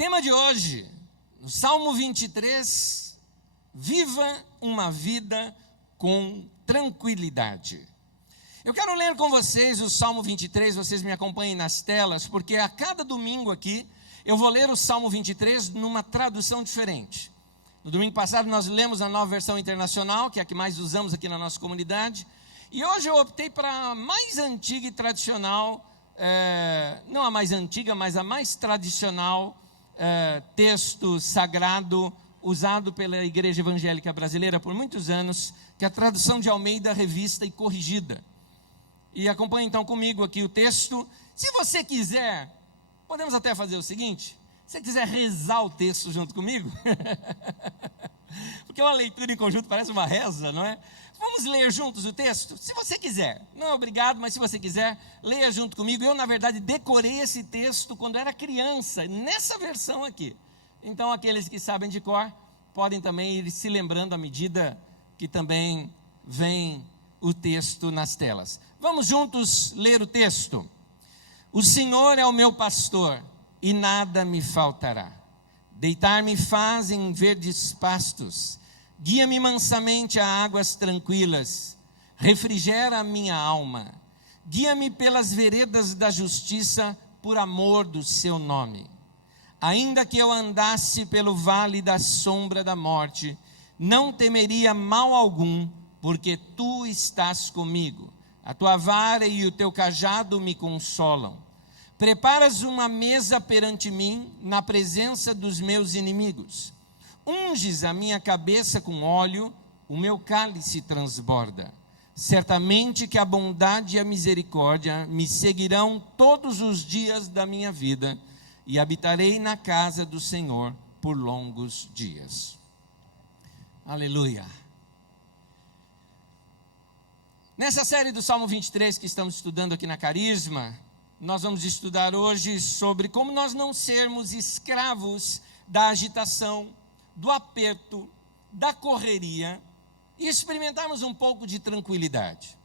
Tema de hoje, no Salmo 23, viva uma vida com tranquilidade. Eu quero ler com vocês o Salmo 23, vocês me acompanhem nas telas, porque a cada domingo aqui, eu vou ler o Salmo 23 numa tradução diferente. No domingo passado nós lemos a Nova Versão Internacional, que é a que mais usamos aqui na nossa comunidade, e hoje eu optei para a mais antiga e tradicional, não a mais antiga, mas a mais tradicional texto sagrado usado pela Igreja Evangélica Brasileira por muitos anos, que é a tradução de Almeida Revista e Corrigida. E acompanhe então comigo aqui o texto. Se você quiser, podemos até fazer o seguinte: se você quiser rezar o texto junto comigo, porque uma leitura em conjunto parece uma reza, não é? Vamos ler juntos o texto? Se você quiser, não é obrigado, mas se você quiser, leia junto comigo. Eu, na verdade, decorei esse texto quando era criança, nessa versão aqui. Então, aqueles que sabem de cor, podem também ir se lembrando à medida que também vem o texto nas telas. Vamos juntos ler o texto. O Senhor é o meu pastor, e nada me faltará. Deitar-me faz em verdes pastos, guia-me mansamente a águas tranquilas, refrigera a minha alma, guia-me pelas veredas da justiça, por amor do seu nome. Ainda que eu andasse pelo vale da sombra da morte, não temeria mal algum, porque tu estás comigo. A tua vara e o teu cajado me consolam. Preparas uma mesa perante mim, na presença dos meus inimigos. Unges a minha cabeça com óleo, o meu cálice transborda. Certamente que a bondade e a misericórdia me seguirão todos os dias da minha vida, e habitarei na casa do Senhor por longos dias. Aleluia. Nessa série do Salmo 23 que estamos estudando aqui na Carisma, nós vamos estudar hoje sobre como nós não sermos escravos da agitação, do aperto, da correria e experimentarmos um pouco de tranquilidade.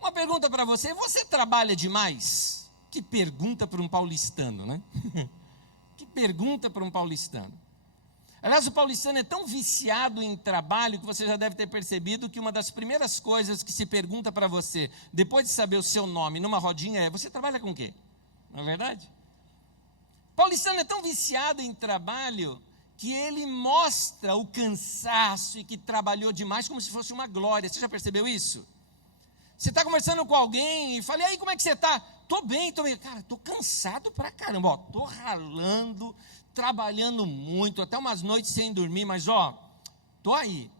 Uma pergunta para você: você trabalha demais? Que pergunta para um paulistano, né? Que pergunta para um paulistano. Aliás, o paulistano é tão viciado em trabalho que você já deve ter percebido que uma das primeiras coisas que se pergunta para você, depois de saber o seu nome numa rodinha, é: você trabalha com o quê? Não é verdade? O paulistano é tão viciado em trabalho que ele mostra o cansaço e que trabalhou demais como se fosse uma glória. Você já percebeu isso? Você está conversando com alguém e fala: e aí, como é que você está? Estou bem. Cara, estou cansado pra caramba, estou ralando, trabalhando muito, até umas noites sem dormir, mas estou aí.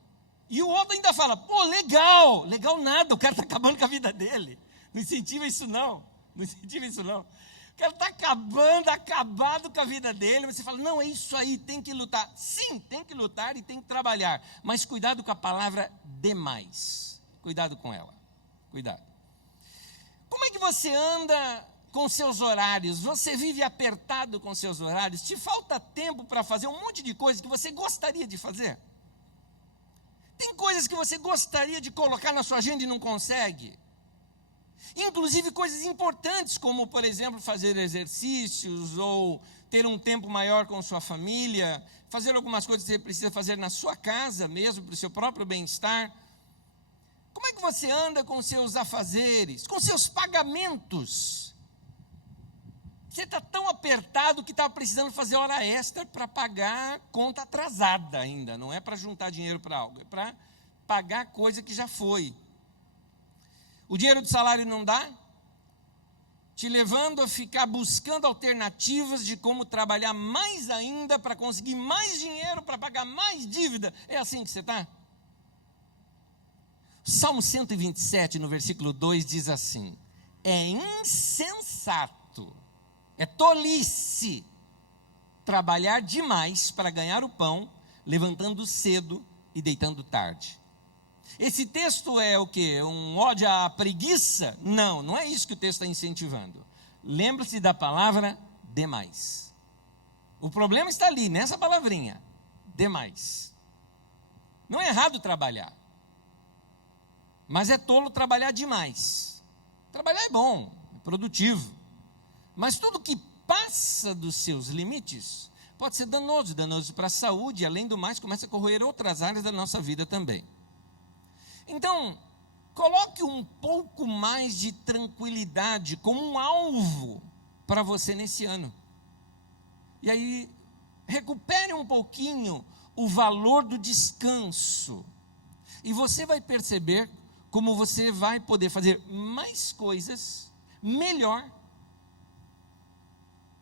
E o outro ainda fala: pô, legal nada, o cara está acabando com a vida dele. Não incentiva isso não. O cara está acabado com a vida dele, mas você fala: não, é isso aí, tem que lutar. Sim, tem que lutar e tem que trabalhar, mas cuidado com a palavra demais. Cuidado com ela, cuidado. Como é que você anda com seus horários? Você vive apertado com seus horários? Te falta tempo para fazer um monte de coisas que você gostaria de fazer? Tem coisas que você gostaria de colocar na sua agenda e não consegue? Inclusive coisas importantes, como, por exemplo, fazer exercícios ou ter um tempo maior com sua família, fazer algumas coisas que você precisa fazer na sua casa mesmo, para o seu próprio bem-estar. Como é que você anda com seus afazeres, com seus pagamentos? Você está tão apertado que está precisando fazer hora extra para pagar conta atrasada ainda. Não é para juntar dinheiro para algo, é para pagar coisa que já foi. O dinheiro do salário não dá, te levando a ficar buscando alternativas de como trabalhar mais ainda para conseguir mais dinheiro, para pagar mais dívida. É assim que você está? Salmo 127, no versículo 2, diz assim: é insensato, é tolice trabalhar demais para ganhar o pão, levantando cedo e deitando tarde. Esse texto é o quê? Um ódio à preguiça? Não, não é isso que o texto está incentivando. Lembre-se da palavra demais. O problema está ali, nessa palavrinha, demais. Não é errado trabalhar, mas é tolo trabalhar demais. Trabalhar é bom, é produtivo, mas tudo que passa dos seus limites, pode ser danoso para a saúde, e além do mais, começa a corroer outras áreas da nossa vida também. Então, coloque um pouco mais de tranquilidade como um alvo para você nesse ano. E aí, recupere um pouquinho o valor do descanso. E você vai perceber como você vai poder fazer mais coisas melhor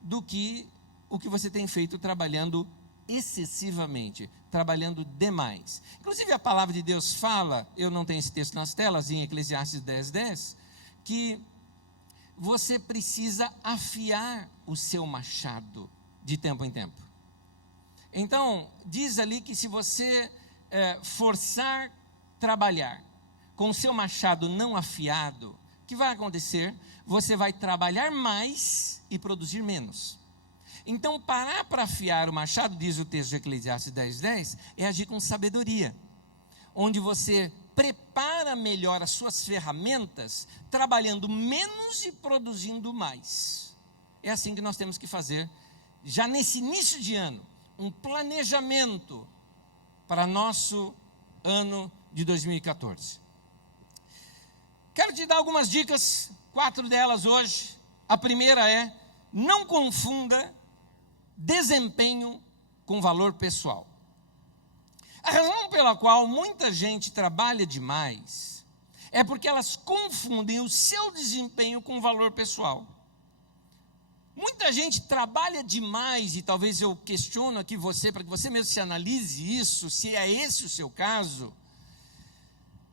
do que o que você tem feito trabalhando excessivamente, trabalhando demais. Inclusive a palavra de Deus fala, eu não tenho esse texto nas telas, em Eclesiastes 10:10, que você precisa afiar o seu machado de tempo em tempo. Então, diz ali que se você forçar trabalhar com o seu machado não afiado, o que vai acontecer? Você vai trabalhar mais e produzir menos. Então, parar para afiar o machado, diz o texto de Eclesiastes 10:10, é agir com sabedoria, onde você prepara melhor as suas ferramentas, trabalhando menos e produzindo mais. É assim que nós temos que fazer, já nesse início de ano, um planejamento para nosso ano de 2014. Quero te dar algumas dicas, 4 delas hoje. A primeira é: não confunda desempenho com valor pessoal. A razão pela qual muita gente trabalha demais é porque elas confundem o seu desempenho com valor pessoal. Muita gente trabalha demais, e talvez eu questiono aqui você, para que você mesmo se analise isso, se é esse o seu caso.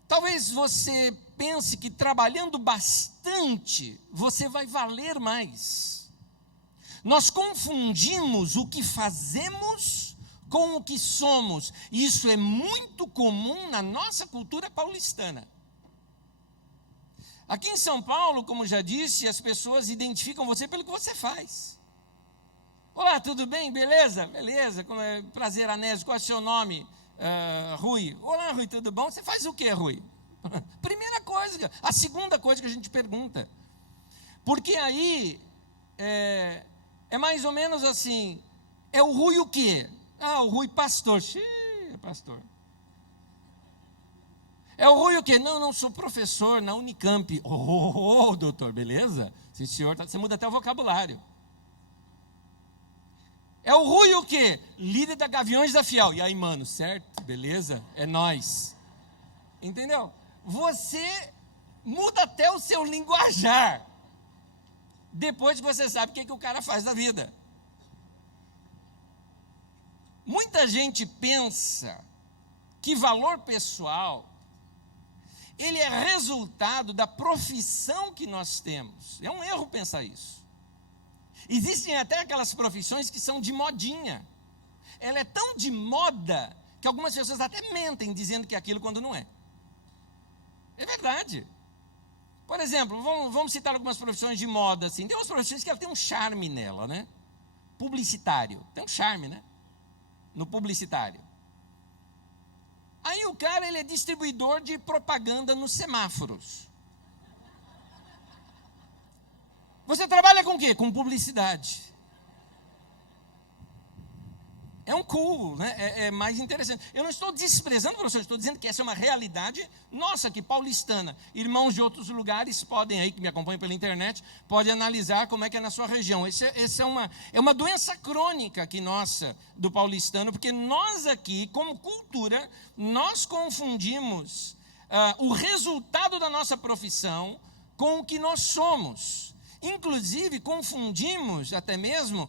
Talvez você pense que trabalhando bastante, você vai valer mais. Nós confundimos o que fazemos com o que somos. E isso é muito comum na nossa cultura paulistana. Aqui em São Paulo, como já disse, as pessoas identificam você pelo que você faz. Olá, tudo bem? Beleza? Beleza. Prazer, Anésio. Qual é o seu nome? Rui. Olá, Rui, tudo bom? Você faz o quê, Rui? Primeira coisa. A segunda coisa que a gente pergunta. Porque aí é mais ou menos assim: é o Rui o quê? O Rui pastor. Pastor. É o Rui o quê? Não sou professor na Unicamp. Doutor, beleza? Sim, senhor, você muda até o vocabulário. É o Rui o quê? Líder da Gaviões da Fiel. E aí, mano, certo? Beleza? É nós. Entendeu? Você muda até o seu linguajar depois que você sabe o que o cara faz da vida. Muita gente pensa que valor pessoal ele é resultado da profissão que nós temos. É um erro pensar isso. Existem até aquelas profissões que são de modinha. Ela é tão de moda que algumas pessoas até mentem dizendo que é aquilo quando não é. É verdade. Por exemplo, vamos citar algumas profissões de moda assim. Tem umas profissões que ela tem um charme nela, né? Publicitário. Tem um charme, né? No publicitário. Aí o cara, ele é distribuidor de propaganda nos semáforos. Você trabalha com o quê? Com publicidade. É um cool, né? É mais interessante. Eu não estou desprezando, professor, estou dizendo que essa é uma realidade nossa aqui, paulistana. Irmãos de outros lugares podem aí, que me acompanham pela internet, podem analisar como é que é na sua região. Essa é uma doença crônica aqui nossa, do paulistano, porque nós aqui, como cultura, nós confundimos o resultado da nossa profissão com o que nós somos. Inclusive, confundimos até mesmo...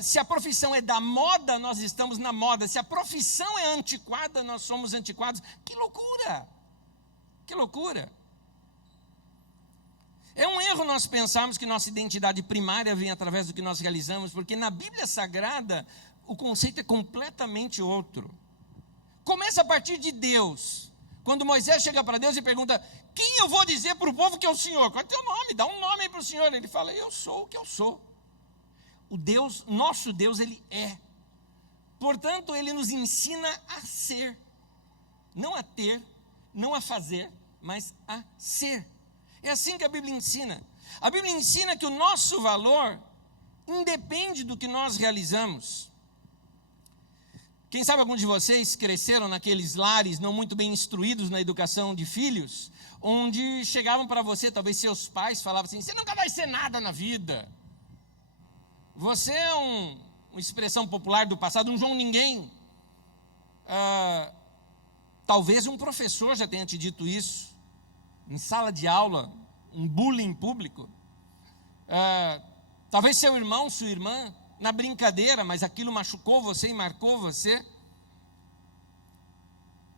se a profissão é da moda, nós estamos na moda. Se a profissão é antiquada, nós somos antiquados. Que loucura! Que loucura! É um erro nós pensarmos que nossa identidade primária vem através do que nós realizamos, porque na Bíblia Sagrada o conceito é completamente outro. Começa a partir de Deus. Quando Moisés chega para Deus e pergunta: quem eu vou dizer para o povo que é o Senhor? Qual é o teu nome? Dá um nome para o Senhor. Ele fala: eu sou o que eu sou. O Deus, nosso Deus, ele é. Portanto, ele nos ensina a ser. Não a ter, não a fazer, mas a ser. É assim que a Bíblia ensina. A Bíblia ensina que o nosso valor independe do que nós realizamos. Quem sabe alguns de vocês cresceram naqueles lares não muito bem instruídos na educação de filhos, onde chegavam para você, talvez seus pais falavam assim: você nunca vai ser nada na vida. Você é uma expressão popular do passado, um João Ninguém. Talvez um professor já tenha te dito isso, em sala de aula, um bullying público. Talvez seu irmão, sua irmã, na brincadeira, mas aquilo machucou você e marcou você.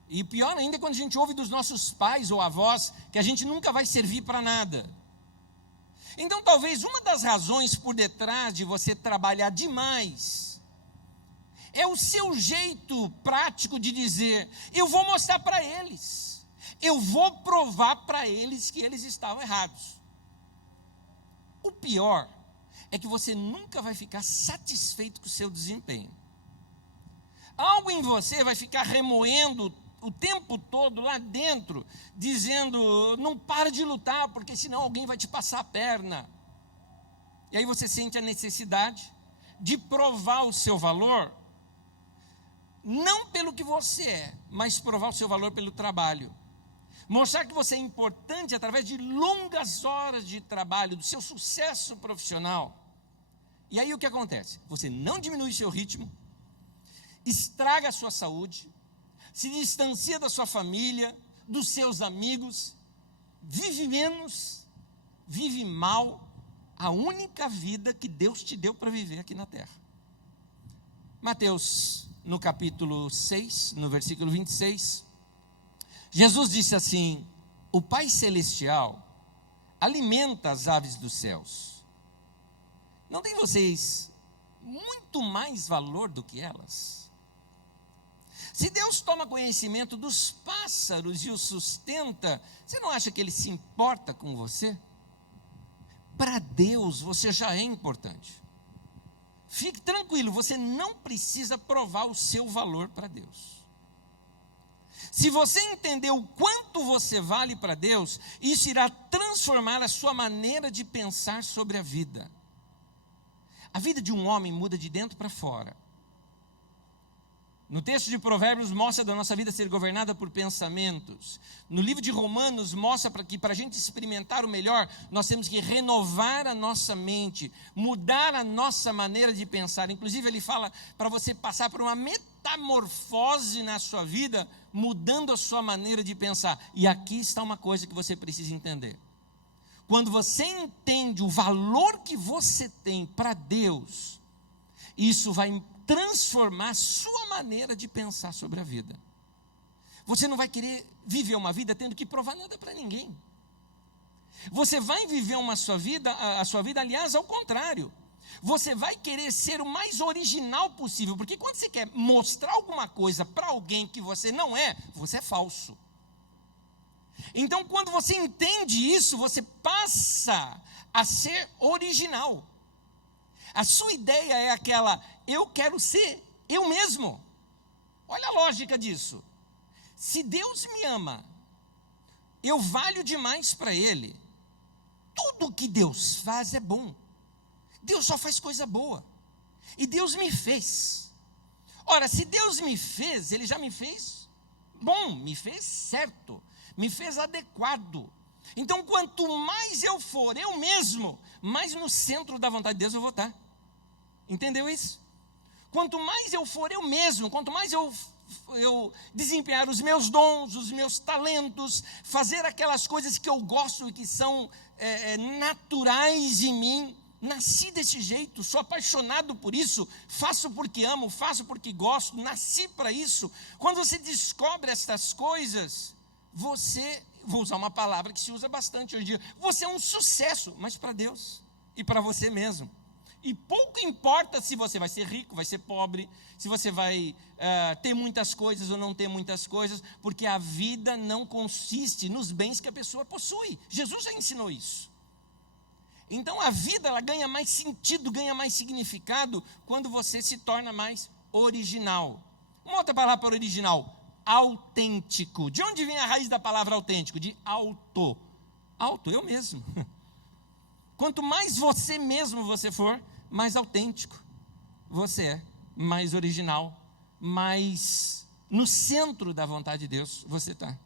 E pior ainda é quando a gente ouve dos nossos pais ou avós que a gente nunca vai servir para nada. Então talvez uma das razões por detrás de você trabalhar demais é o seu jeito prático de dizer: eu vou mostrar para eles, eu vou provar para eles que eles estavam errados. O pior é que você nunca vai ficar satisfeito com o seu desempenho. Algo em você vai ficar remoendo o tempo todo lá dentro, dizendo: não para de lutar, porque senão alguém vai te passar a perna. E aí você sente a necessidade de provar o seu valor, não pelo que você é, mas provar o seu valor pelo trabalho. Mostrar que você é importante através de longas horas de trabalho, do seu sucesso profissional. E aí o que acontece? Você não diminui seu ritmo, estraga a sua saúde, se distancia da sua família, dos seus amigos, vive menos, vive mal a única vida que Deus te deu para viver aqui na terra. Mateus, no capítulo 6, no versículo 26, Jesus disse assim: o Pai Celestial alimenta as aves dos céus. Não tem vocês muito mais valor do que elas? Se Deus toma conhecimento dos pássaros e os sustenta, você não acha que Ele se importa com você? Para Deus você já é importante. Fique tranquilo, você não precisa provar o seu valor para Deus. Se você entender o quanto você vale para Deus, isso irá transformar a sua maneira de pensar sobre a vida. A vida de um homem muda de dentro para fora. No texto de Provérbios mostra da nossa vida ser governada por pensamentos. No livro de Romanos mostra que para a gente experimentar o melhor, nós temos que renovar a nossa mente, mudar a nossa maneira de pensar. Inclusive ele fala para você passar por uma metamorfose na sua vida, mudando a sua maneira de pensar. E aqui está uma coisa que você precisa entender. Quando você entende o valor que você tem para Deus, isso vai transformar a sua maneira de pensar sobre a vida. Você não vai querer viver uma vida tendo que provar nada para ninguém. Você vai viver a sua vida, aliás, ao contrário. Você vai querer ser o mais original possível, porque quando você quer mostrar alguma coisa para alguém que você não é, você é falso. Então, quando você entende isso, você passa a ser original. A sua ideia é aquela: eu quero ser eu mesmo. Olha a lógica disso. Se Deus me ama, eu valho demais para Ele. Tudo que Deus faz é bom. Deus só faz coisa boa. E Deus me fez. Ora, se Deus me fez, Ele já me fez bom, me fez certo, me fez adequado. Então, quanto mais eu for eu mesmo, mais no centro da vontade de Deus eu vou estar. Entendeu isso? Quanto mais eu for eu mesmo, quanto mais eu desempenhar os meus dons, os meus talentos, fazer aquelas coisas que eu gosto e que são naturais em mim, nasci desse jeito, sou apaixonado por isso, faço porque amo, faço porque gosto, nasci para isso. Quando você descobre essas coisas, você, vou usar uma palavra que se usa bastante hoje em dia, você é um sucesso, mas para Deus e para você mesmo. E pouco importa se você vai ser rico, vai ser pobre, se você vai ter muitas coisas ou não ter muitas coisas, porque a vida não consiste nos bens que a pessoa possui. Jesus já ensinou isso. Então a vida ela ganha mais sentido, ganha mais significado quando você se torna mais original. Uma outra palavra para original: autêntico. De onde vem a raiz da palavra autêntico? De auto, eu mesmo. Quanto mais você mesmo você for, mais autêntico você é, mais original, mais no centro da vontade de Deus você está.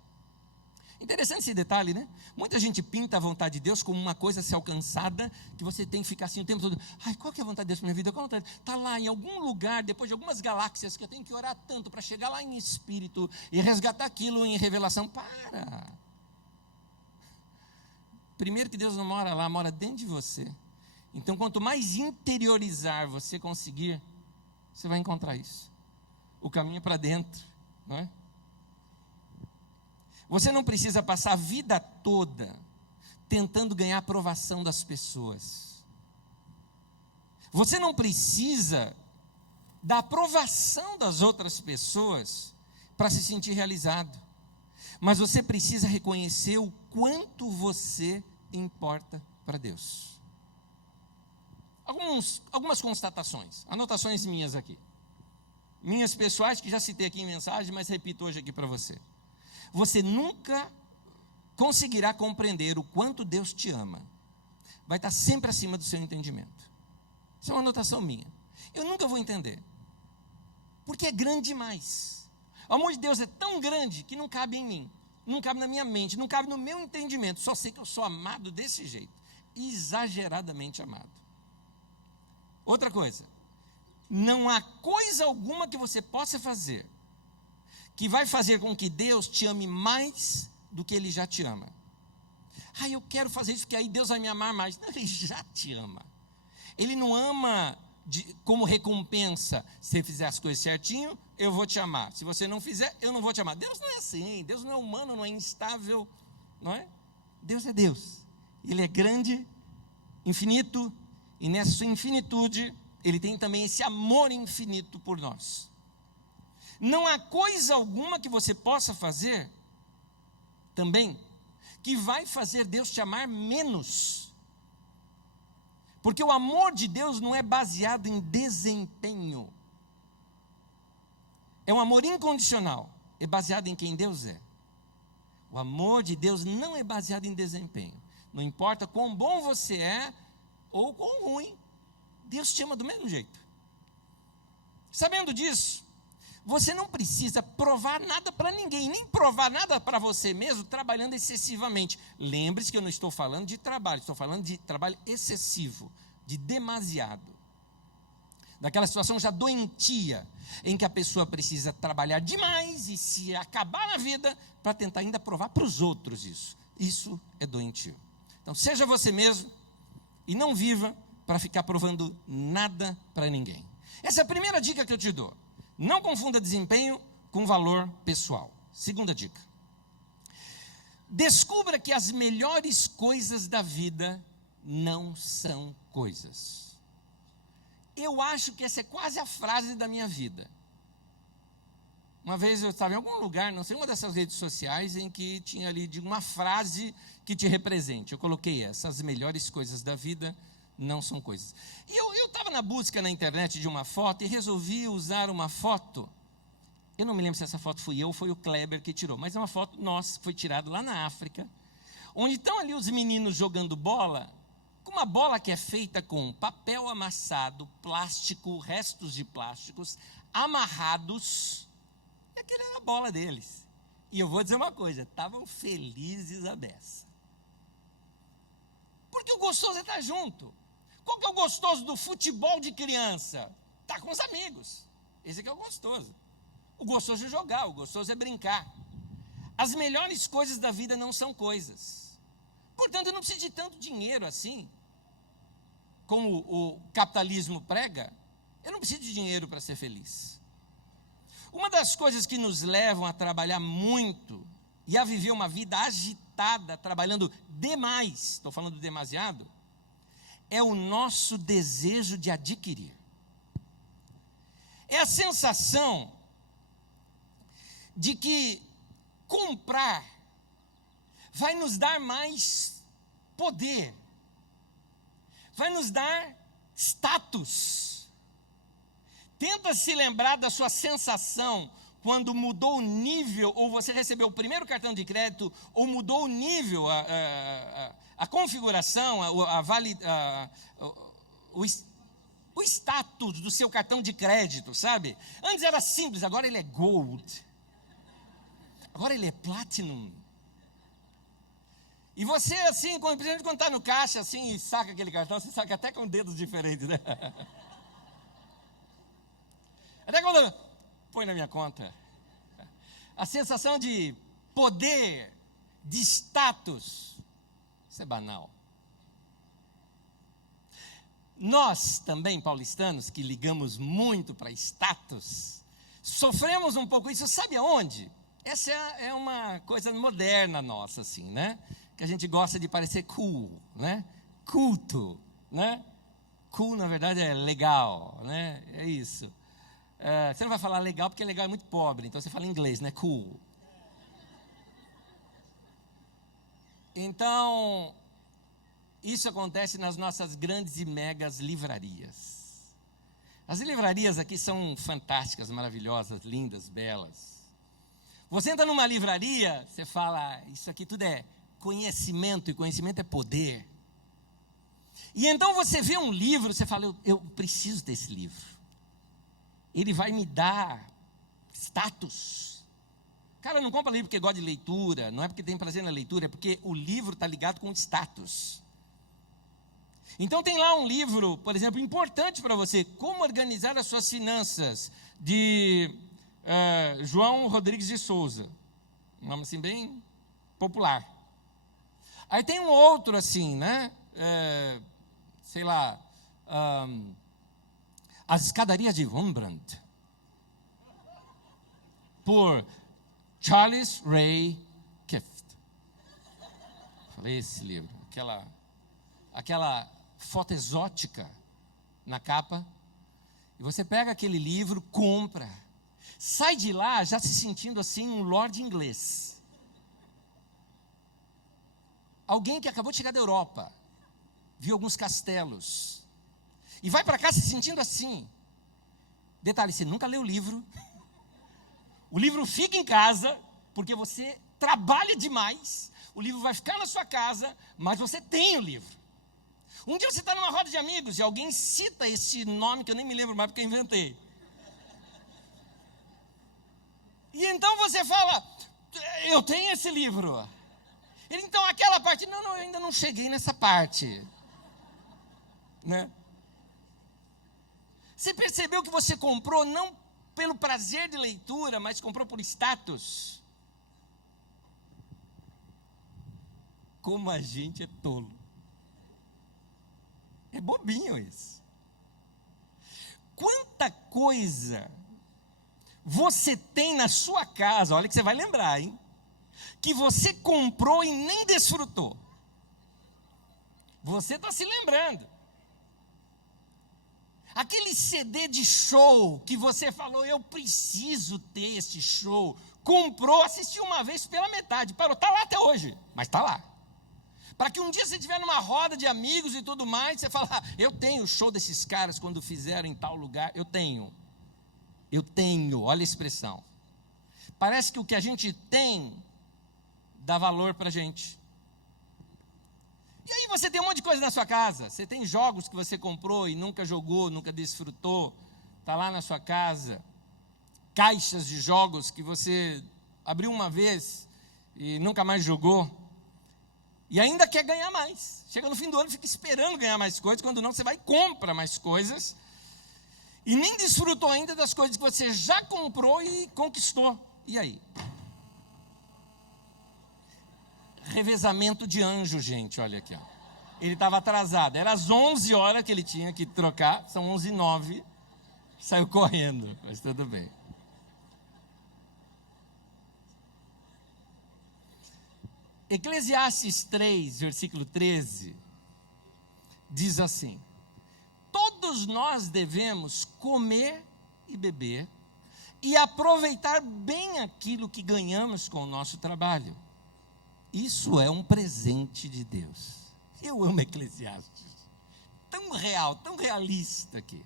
Interessante esse detalhe, né? Muita gente pinta a vontade de Deus como uma coisa a ser alcançada, que você tem que ficar assim o tempo todo. Ai, qual que é a vontade de Deus para minha vida? Qual a vontade? Está lá em algum lugar, depois de algumas galáxias, que eu tenho que orar tanto para chegar lá em espírito e resgatar aquilo em revelação. Para! Primeiro que Deus não mora lá, mora dentro de você. Então, quanto mais interiorizar você conseguir, você vai encontrar isso. O caminho é para dentro, não é? Você não precisa passar a vida toda tentando ganhar a aprovação das pessoas. Você não precisa da aprovação das outras pessoas para se sentir realizado. Mas você precisa reconhecer o quanto você importa para Deus. Algumas constatações, anotações minhas aqui. Minhas pessoais, que já citei aqui em mensagem, mas repito hoje aqui para você. Você nunca conseguirá compreender o quanto Deus te ama. Vai estar sempre acima do seu entendimento. Isso é uma anotação minha. Eu nunca vou entender. Porque é grande demais. O amor de Deus é tão grande que não cabe em mim. Não cabe na minha mente, não cabe no meu entendimento. Só sei que eu sou amado desse jeito. Exageradamente amado. Outra coisa. Não há coisa alguma que você possa fazer que vai fazer com que Deus te ame mais do que Ele já te ama. Ah, eu quero fazer isso porque aí Deus vai me amar mais. Não, Ele já te ama. Ele não ama como recompensa. Se você fizer as coisas certinho, eu vou te amar. Se você não fizer, eu não vou te amar. Deus não é assim. Deus não é humano, não é instável, não é? Deus é Deus. Ele é grande, infinito, e nessa sua infinitude, Ele tem também esse amor infinito por nós. Não há coisa alguma que você possa fazer também que vai fazer Deus te amar menos. Porque o amor de Deus não é baseado em desempenho. É um amor incondicional, é baseado em quem Deus é. O amor de Deus não é baseado em desempenho. Não importa quão bom você é ou quão ruim, Deus te ama do mesmo jeito. Sabendo disso, você não precisa provar nada para ninguém, nem provar nada para você mesmo, trabalhando excessivamente. Lembre-se que eu não estou falando de trabalho, estou falando de trabalho excessivo, de demasiado. Daquela situação já doentia, em que a pessoa precisa trabalhar demais e se acabar na vida, para tentar ainda provar para os outros isso. Isso é doentio. Então, seja você mesmo e não viva para ficar provando nada para ninguém. Essa é a primeira dica que eu te dou. Não confunda desempenho com valor pessoal. Segunda dica. Descubra que as melhores coisas da vida não são coisas. Eu acho que essa é quase a frase da minha vida. Uma vez eu estava em algum lugar, não sei, uma dessas redes sociais, em que tinha ali uma frase que te represente. Eu coloquei essa: as melhores coisas da vida não são coisas. E eu estava na busca na internet de uma foto e resolvi usar uma foto. Eu não me lembro se essa foto fui eu ou foi o Kleber que tirou, mas é uma foto nossa, foi tirada lá na África, onde estão ali os meninos jogando bola, com uma bola que é feita com papel amassado, plástico, restos de plásticos, amarrados, e aquela era a bola deles. E eu vou dizer uma coisa, estavam felizes a beça. Porque o gostoso é estar junto. Qual que é o gostoso do futebol de criança? Estar com os amigos. Esse aqui é o gostoso. O gostoso é jogar, o gostoso é brincar. As melhores coisas da vida não são coisas. Portanto, eu não preciso de tanto dinheiro assim, como o capitalismo prega. Eu não preciso de dinheiro para ser feliz. Uma das coisas que nos levam a trabalhar muito e a viver uma vida agitada, trabalhando demais, estou falando demasiado, é o nosso desejo de adquirir. É a sensação de que comprar vai nos dar mais poder, vai nos dar status. Tenta se lembrar da sua sensação quando mudou o nível, ou você recebeu o primeiro cartão de crédito, ou mudou o nível, a configuração, o status do seu cartão de crédito, sabe? Antes era simples, agora ele é gold. Agora ele é platinum. E você, assim, quando está no caixa, assim, e saca aquele cartão, você saca até com dedos diferentes, né? Até quando põe na minha conta. A sensação de poder, de status, isso é banal. Nós também, paulistanos, que ligamos muito para status, sofremos um pouco isso, sabe aonde? Essa é uma coisa moderna nossa, assim, né? Que a gente gosta de parecer cool, né? Culto, né? Cool, na verdade, é legal, né? É isso. Você não vai falar legal, porque legal é muito pobre, então você fala em inglês, né? Cool. Então, isso acontece nas nossas grandes e megas livrarias. As livrarias aqui são fantásticas, maravilhosas, lindas, belas. Você entra numa livraria, você fala, isso aqui tudo é conhecimento, e conhecimento é poder. E então você vê um livro, você fala, eu preciso desse livro. Ele vai me dar status. Cara, não compra livro porque gosta de leitura, não é porque tem prazer na leitura, é porque o livro está ligado com status. Então tem lá um livro, por exemplo, importante para você, Como Organizar as Suas Finanças, de João Rodrigues de Souza. Um nome assim bem popular. Aí tem um outro assim, né? Sei lá, As Escadarias de Rembrandt, por Charles Ray Kift. Falei esse livro, aquela foto exótica na capa, e você pega aquele livro, compra, sai de lá já se sentindo assim um lord inglês. Alguém que acabou de chegar da Europa, viu alguns castelos, e vai para cá se sentindo assim. Detalhe, você nunca leu o livro. O livro fica em casa, porque você trabalha demais. O livro vai ficar na sua casa, mas você tem o livro. Um dia você está numa roda de amigos e alguém cita esse nome que eu nem me lembro mais porque eu inventei. E então você fala, eu tenho esse livro. Ele, então, aquela parte, não, eu ainda não cheguei nessa parte. Né? Você percebeu que você comprou não pelo prazer de leitura, mas comprou por status? Como a gente é tolo. É bobinho isso. Quanta coisa você tem na sua casa, olha que você vai lembrar, hein? Que você comprou e nem desfrutou. Você está se lembrando. Aquele CD de show que você falou, eu preciso ter esse show. Comprou, assistiu uma vez pela metade, parou, está lá até hoje, mas está lá. Para que um dia você estiver numa roda de amigos e tudo mais, você fala, eu tenho o show desses caras quando fizeram em tal lugar, eu tenho, olha a expressão. Parece que o que a gente tem dá valor para a gente. E aí você tem um monte de coisa na sua casa, você tem jogos que você comprou e nunca jogou, nunca desfrutou, está lá na sua casa, caixas de jogos que você abriu uma vez e nunca mais jogou, e ainda quer ganhar mais. Chega no fim do ano, fica esperando ganhar mais coisas, quando não, você vai e compra mais coisas, e nem desfrutou ainda das coisas que você já comprou e conquistou. E aí? Revezamento de anjo, gente, olha aqui. Ó. Ele estava atrasado, era às 11 horas que ele tinha que trocar, são 11h09, saiu correndo, mas tudo bem. Eclesiastes 3, versículo 13, diz assim: todos nós devemos comer e beber e aproveitar bem aquilo que ganhamos com o nosso trabalho. Isso é um presente de Deus. Eu amo Eclesiastes. Tão real, tão realista aqui.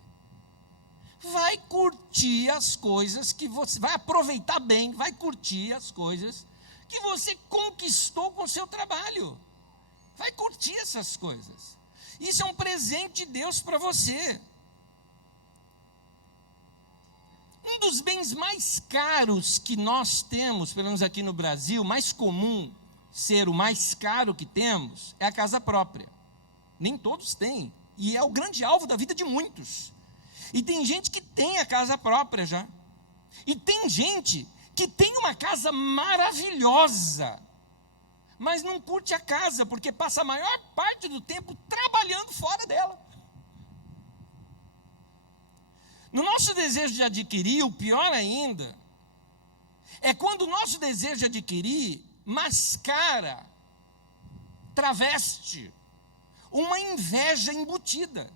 Vai curtir as coisas que você... vai aproveitar bem, vai curtir as coisas que você conquistou com o seu trabalho. Vai curtir essas coisas. Isso é um presente de Deus para você. dos bens mais caros que nós temos, pelo menos aqui no Brasil, mais comum ser o mais caro que temos, é a casa própria. Nem todos têm, e é o grande alvo da vida de muitos. E tem gente que tem a casa própria já. E tem gente que tem uma casa maravilhosa, mas não curte a casa, porque passa a maior parte do tempo trabalhando fora dela. No nosso desejo de adquirir, o pior ainda, é quando o nosso desejo de adquirir mascara, traveste, uma inveja embutida.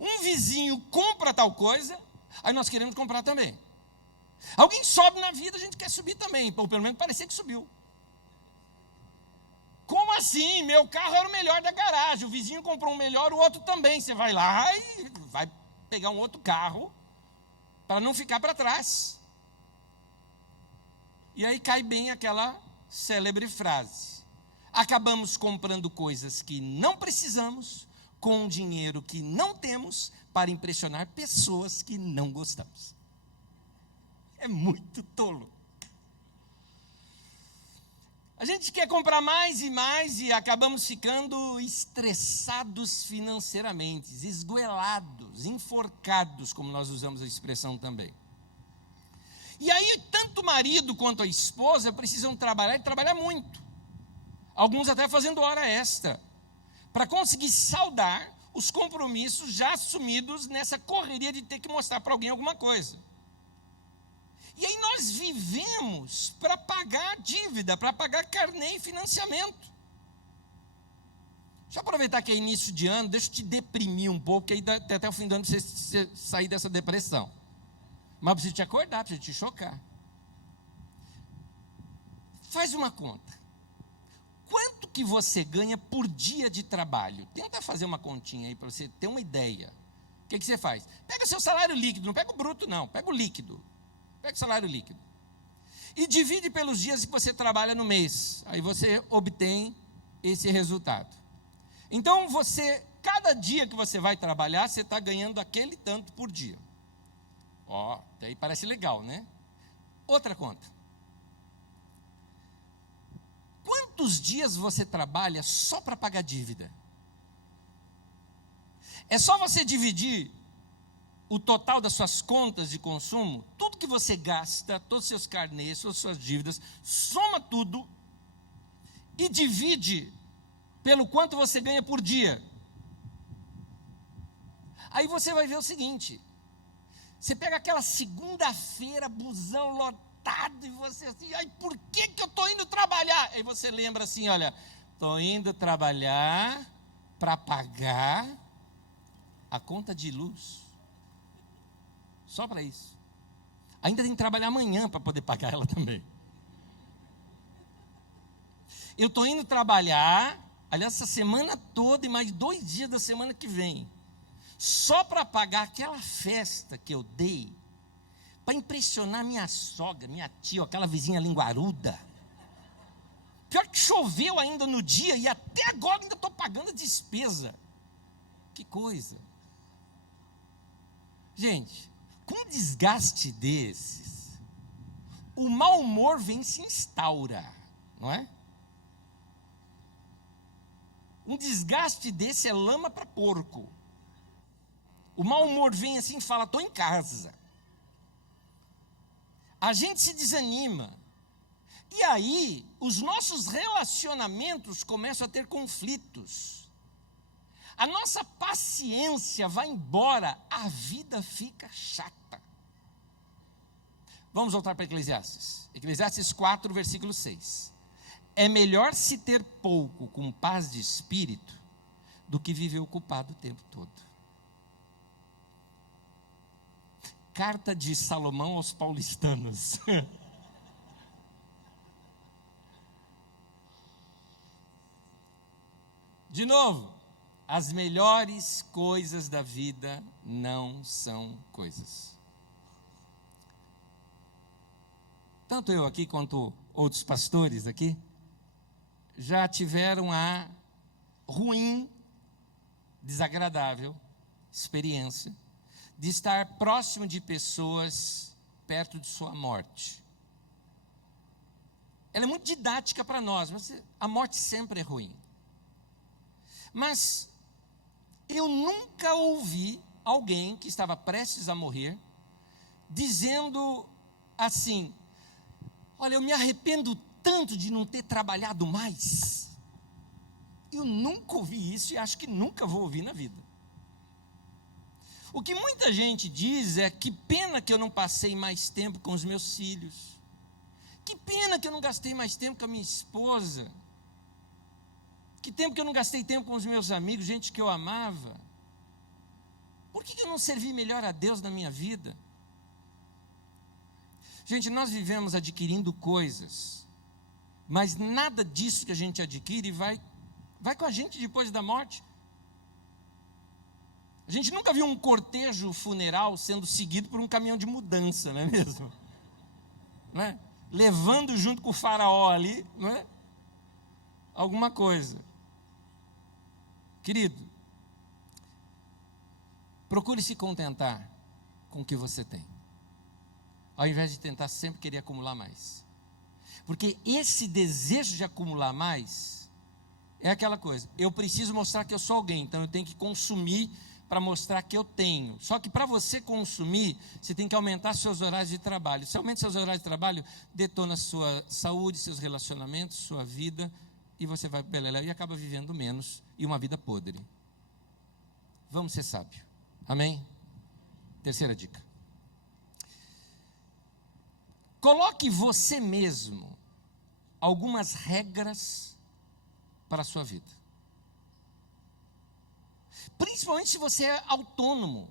Um vizinho compra tal coisa, aí nós queremos comprar também. Alguém sobe na vida, a gente quer subir também, ou pelo menos parecer que subiu. Como assim? Meu carro era o melhor da garagem, o vizinho comprou um melhor, o outro também. Você vai lá e vai pegar um outro carro para não ficar para trás. E aí cai bem aquela célebre frase: acabamos comprando coisas que não precisamos, com dinheiro que não temos, para impressionar pessoas que não gostamos. É muito tolo. A gente quer comprar mais e mais e acabamos ficando estressados financeiramente, esgoelados, enforcados, como nós usamos a expressão também. E aí, tanto o marido quanto a esposa precisam trabalhar, e trabalhar muito. Alguns até fazendo hora extra, para conseguir saldar os compromissos já assumidos nessa correria de ter que mostrar para alguém alguma coisa. E aí nós vivemos para pagar dívida, para pagar carnê e financiamento. Deixa eu aproveitar que é início de ano, deixa eu te deprimir um pouco, que aí até o fim do ano você sair dessa depressão. Mas eu preciso te acordar, preciso te chocar. Faz uma conta. Quanto que você ganha por dia de trabalho? Tenta fazer uma continha aí para você ter uma ideia. O que você faz? Pega o seu salário líquido, não pega o bruto não, pega o líquido. Pega o salário líquido. E divide pelos dias que você trabalha no mês. Aí você obtém esse resultado. Então cada dia que você vai trabalhar, você está ganhando aquele tanto por dia. Ó, daí parece legal, né? Outra conta. Quantos dias você trabalha só para pagar dívida? É só você dividir o total das suas contas de consumo, tudo que você gasta, todos os seus carnês, todas as suas dívidas, soma tudo e divide pelo quanto você ganha por dia. Aí você vai ver o seguinte: você pega aquela segunda-feira, busão lotado, e você assim, ai, por que eu estou indo trabalhar? Aí você lembra assim, olha, estou indo trabalhar para pagar a conta de luz. Só para isso. Ainda tem que trabalhar amanhã para poder pagar ela também. Eu estou indo trabalhar, aliás, essa semana toda e mais 2 dias da semana que vem, só para pagar aquela festa que eu dei, para impressionar minha sogra, minha tia, aquela vizinha linguaruda. Pior que choveu ainda no dia e até agora ainda estou pagando a despesa. Que coisa. Gente, com um desgaste desses, o mau humor vem e se instaura, não é? Um desgaste desse é lama para porco. O mau humor vem assim e fala, estou em casa. A gente se desanima. E aí, os nossos relacionamentos começam a ter conflitos. A nossa paciência vai embora, a vida fica chata. Vamos voltar para Eclesiastes. Eclesiastes 4, versículo 6. É melhor se ter pouco com paz de espírito do que viver ocupado o tempo todo. Carta de Salomão aos paulistanos. De novo, as melhores coisas da vida não são coisas. Tanto eu aqui quanto outros pastores aqui já tiveram a ruim, desagradável experiência de estar próximo de pessoas perto de sua morte. Ela é muito didática para nós, mas a morte sempre é ruim. Mas eu nunca ouvi alguém que estava prestes a morrer dizendo assim: olha, eu me arrependo tanto de não ter trabalhado mais. Eu nunca ouvi isso e acho que nunca vou ouvir na vida. O que muita gente diz é: que pena que eu não passei mais tempo com os meus filhos. Que pena que eu não gastei mais tempo com a minha esposa. Que tempo que eu não gastei tempo com os meus amigos, gente que eu amava. Por que eu não servi melhor a Deus na minha vida? Gente, nós vivemos adquirindo coisas, mas nada disso que a gente adquire vai com a gente depois da morte. A gente nunca viu um cortejo funeral sendo seguido por um caminhão de mudança, não é mesmo? Não é? Levando junto com o faraó ali, não é? Alguma coisa. Querido, procure se contentar com o que você tem, ao invés de tentar sempre querer acumular mais. Porque esse desejo de acumular mais é aquela coisa: eu preciso mostrar que eu sou alguém, então eu tenho que consumir para mostrar que eu tenho. Só que para você consumir, você tem que aumentar seus horários de trabalho. Se aumenta seus horários de trabalho, detona sua saúde, seus relacionamentos, sua vida, e você vai e acaba vivendo menos e uma vida podre. Vamos ser sábios. Amém? Terceira dica. Coloque você mesmo algumas regras para a sua vida. Principalmente se você é autônomo.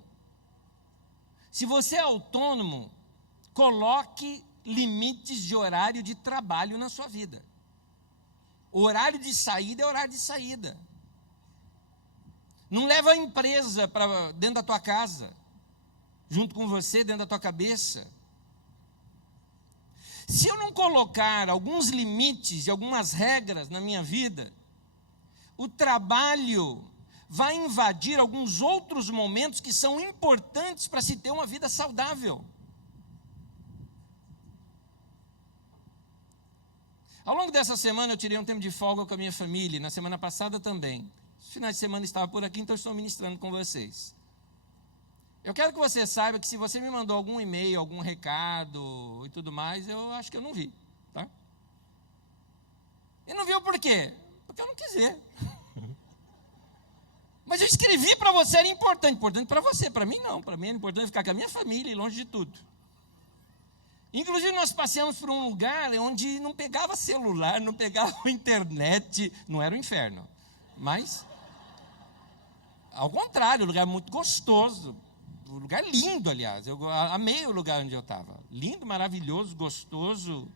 Se você é autônomo, coloque limites de horário de trabalho na sua vida. O horário de saída é horário de saída. Não leva a empresa para dentro da tua casa, junto com você, dentro da tua cabeça. Se eu não colocar alguns limites e algumas regras na minha vida, o trabalho vai invadir alguns outros momentos que são importantes para se ter uma vida saudável. Ao longo dessa semana eu tirei um tempo de folga com a minha família, na semana passada também. Os finais de semana estava por aqui, então estou ministrando com vocês. Eu quero que você saiba que se você me mandou algum e-mail, algum recado e tudo mais, eu acho que eu não vi, tá? E não viu por quê? Porque eu não quis ver. Mas eu escrevi para você, era importante para você, para mim não, para mim era importante ficar com a minha família e longe de tudo. Inclusive nós passeamos por um lugar onde não pegava celular, não pegava internet, não era o inferno, mas ao contrário, um lugar muito gostoso, um lugar lindo, aliás, eu amei o lugar onde eu estava, lindo, maravilhoso, gostoso.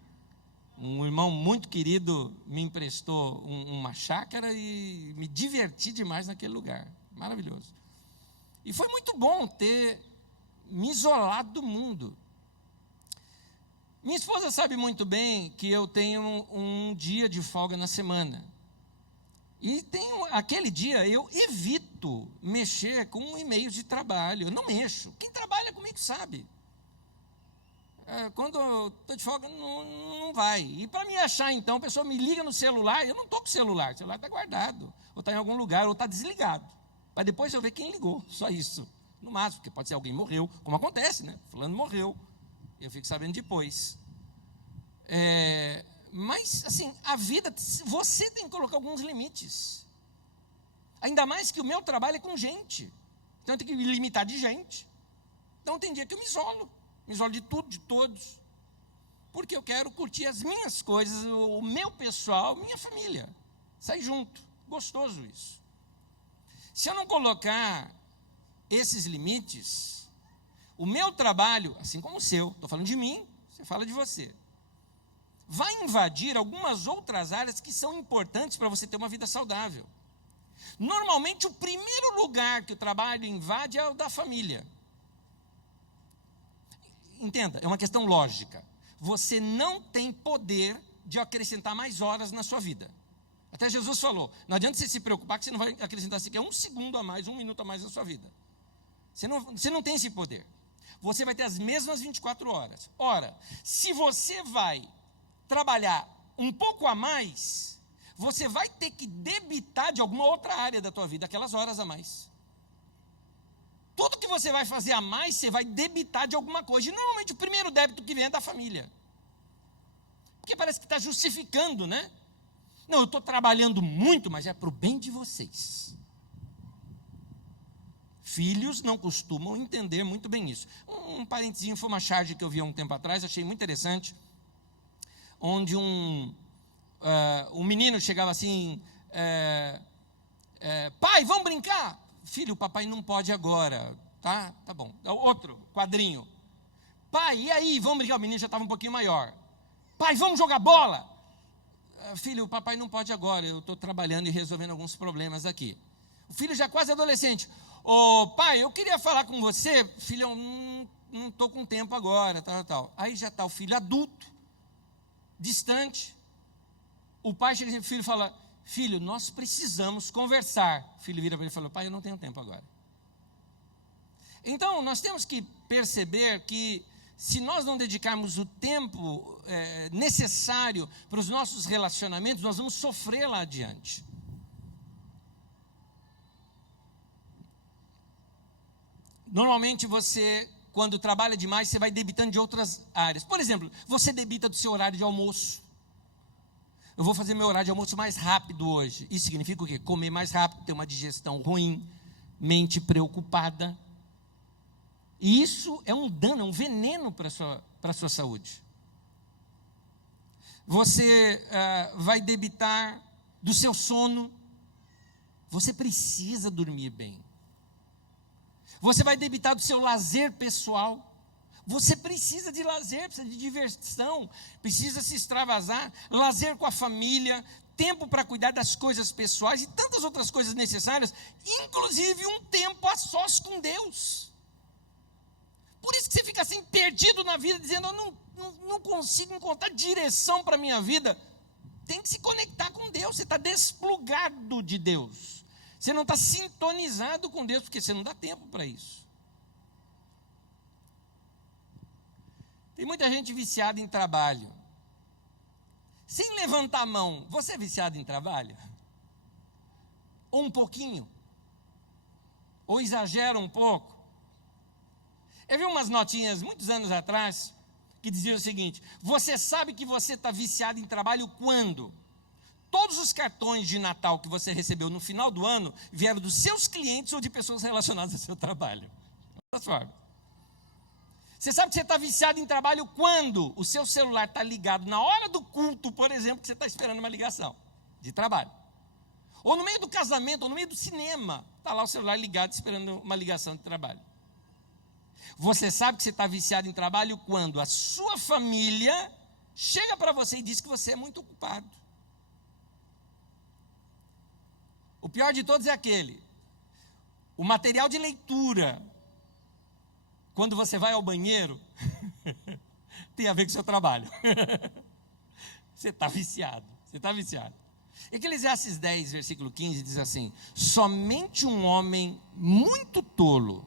Um irmão muito querido me emprestou uma chácara e me diverti demais naquele lugar, maravilhoso. E foi muito bom ter me isolado do mundo. Minha esposa sabe muito bem que eu tenho um dia de folga na semana. E aquele dia eu evito mexer com e-mails de trabalho. Eu não mexo. Quem trabalha comigo sabe. Quando eu estou de folga, não vai. E para me achar, então, a pessoa me liga no celular, eu não estou com o celular está guardado, ou está em algum lugar, ou está desligado. Para depois eu ver quem ligou, só isso. No máximo, porque pode ser alguém morreu, como acontece, né? Fulano morreu, eu fico sabendo depois. Mas, assim, a vida, você tem que colocar alguns limites. Ainda mais que o meu trabalho é com gente. Então eu tenho que me limitar de gente. Então tem dia que eu me isolo de tudo, de todos. Porque eu quero curtir as minhas coisas, o meu pessoal, minha família. Sai junto. Gostoso isso. Se eu não colocar esses limites, o meu trabalho, assim como o seu, estou falando de mim, você fala de você, vai invadir algumas outras áreas que são importantes para você ter uma vida saudável. Normalmente, o primeiro lugar que o trabalho invade é o da família. Entenda, é uma questão lógica. Você não tem poder de acrescentar mais horas na sua vida. Até Jesus falou, não adianta você se preocupar que você não vai acrescentar sequer um segundo a mais, 1 minuto a mais na sua vida. Você não tem esse poder. Você vai ter as mesmas 24 horas. Ora, se você vai trabalhar um pouco a mais, você vai ter que debitar de alguma outra área da tua vida aquelas horas a mais. Tudo que você vai fazer a mais, você vai debitar de alguma coisa. E normalmente o primeiro débito que vem é da família. Porque parece que está justificando, né? Não, eu estou trabalhando muito, mas é para o bem de vocês. Filhos não costumam entender muito bem isso. Um parentezinho, foi uma charge que eu vi há um tempo atrás, achei muito interessante, onde um menino chegava assim, pai, vamos brincar? Filho, o papai não pode agora, tá? Tá bom. Outro quadrinho. Pai, e aí, vamos brincar? O menino já estava um pouquinho maior. Pai, vamos jogar bola? Filho, o papai não pode agora, eu estou trabalhando e resolvendo alguns problemas aqui. O filho já quase adolescente. Ô, pai, eu queria falar com você. Filho, eu não estou com tempo agora, tal. Aí já está o filho adulto, distante. O pai chega para o filho e fala, filho, nós precisamos conversar. O filho vira para ele e fala, pai, eu não tenho tempo agora. Então, nós temos que perceber que se nós não dedicarmos o tempo necessário para os nossos relacionamentos, nós vamos sofrer lá adiante. Normalmente você, quando trabalha demais, você vai debitando de outras áreas. Por exemplo, você debita do seu horário de almoço. Eu vou fazer meu horário de almoço mais rápido hoje. Isso significa o quê? Comer mais rápido, ter uma digestão ruim, mente preocupada. E isso é um dano, é um veneno para a sua saúde. Você vai debitar do seu sono. Você precisa dormir bem. Você vai debitar do seu lazer pessoal. Você precisa de lazer, precisa de diversão, precisa se extravasar, lazer com a família, tempo para cuidar das coisas pessoais e tantas outras coisas necessárias, inclusive um tempo a sós com Deus. Por isso que você fica assim perdido na vida, dizendo, eu não consigo encontrar direção para a minha vida. Tem que se conectar com Deus, você está desplugado de Deus. Você não está sintonizado com Deus, porque você não dá tempo para isso. Tem muita gente viciada em trabalho. Sem levantar a mão, você é viciado em trabalho? Ou um pouquinho? Ou exagera um pouco? Eu vi umas notinhas, muitos anos atrás, que diziam o seguinte, você sabe que você está viciado em trabalho quando? Todos os cartões de Natal que você recebeu no final do ano vieram dos seus clientes ou de pessoas relacionadas ao seu trabalho. Você sabe que você está viciado em trabalho quando o seu celular está ligado na hora do culto, por exemplo, que você está esperando uma ligação de trabalho. Ou no meio do casamento, ou no meio do cinema, está lá o celular ligado esperando uma ligação de trabalho. Você sabe que você está viciado em trabalho quando a sua família chega para você e diz que você é muito ocupado. O pior de todos é aquele, o material de leitura, quando você vai ao banheiro, tem a ver com o seu trabalho. Você está viciado. Eclesiastes 10, versículo 15, diz assim, somente um homem muito tolo,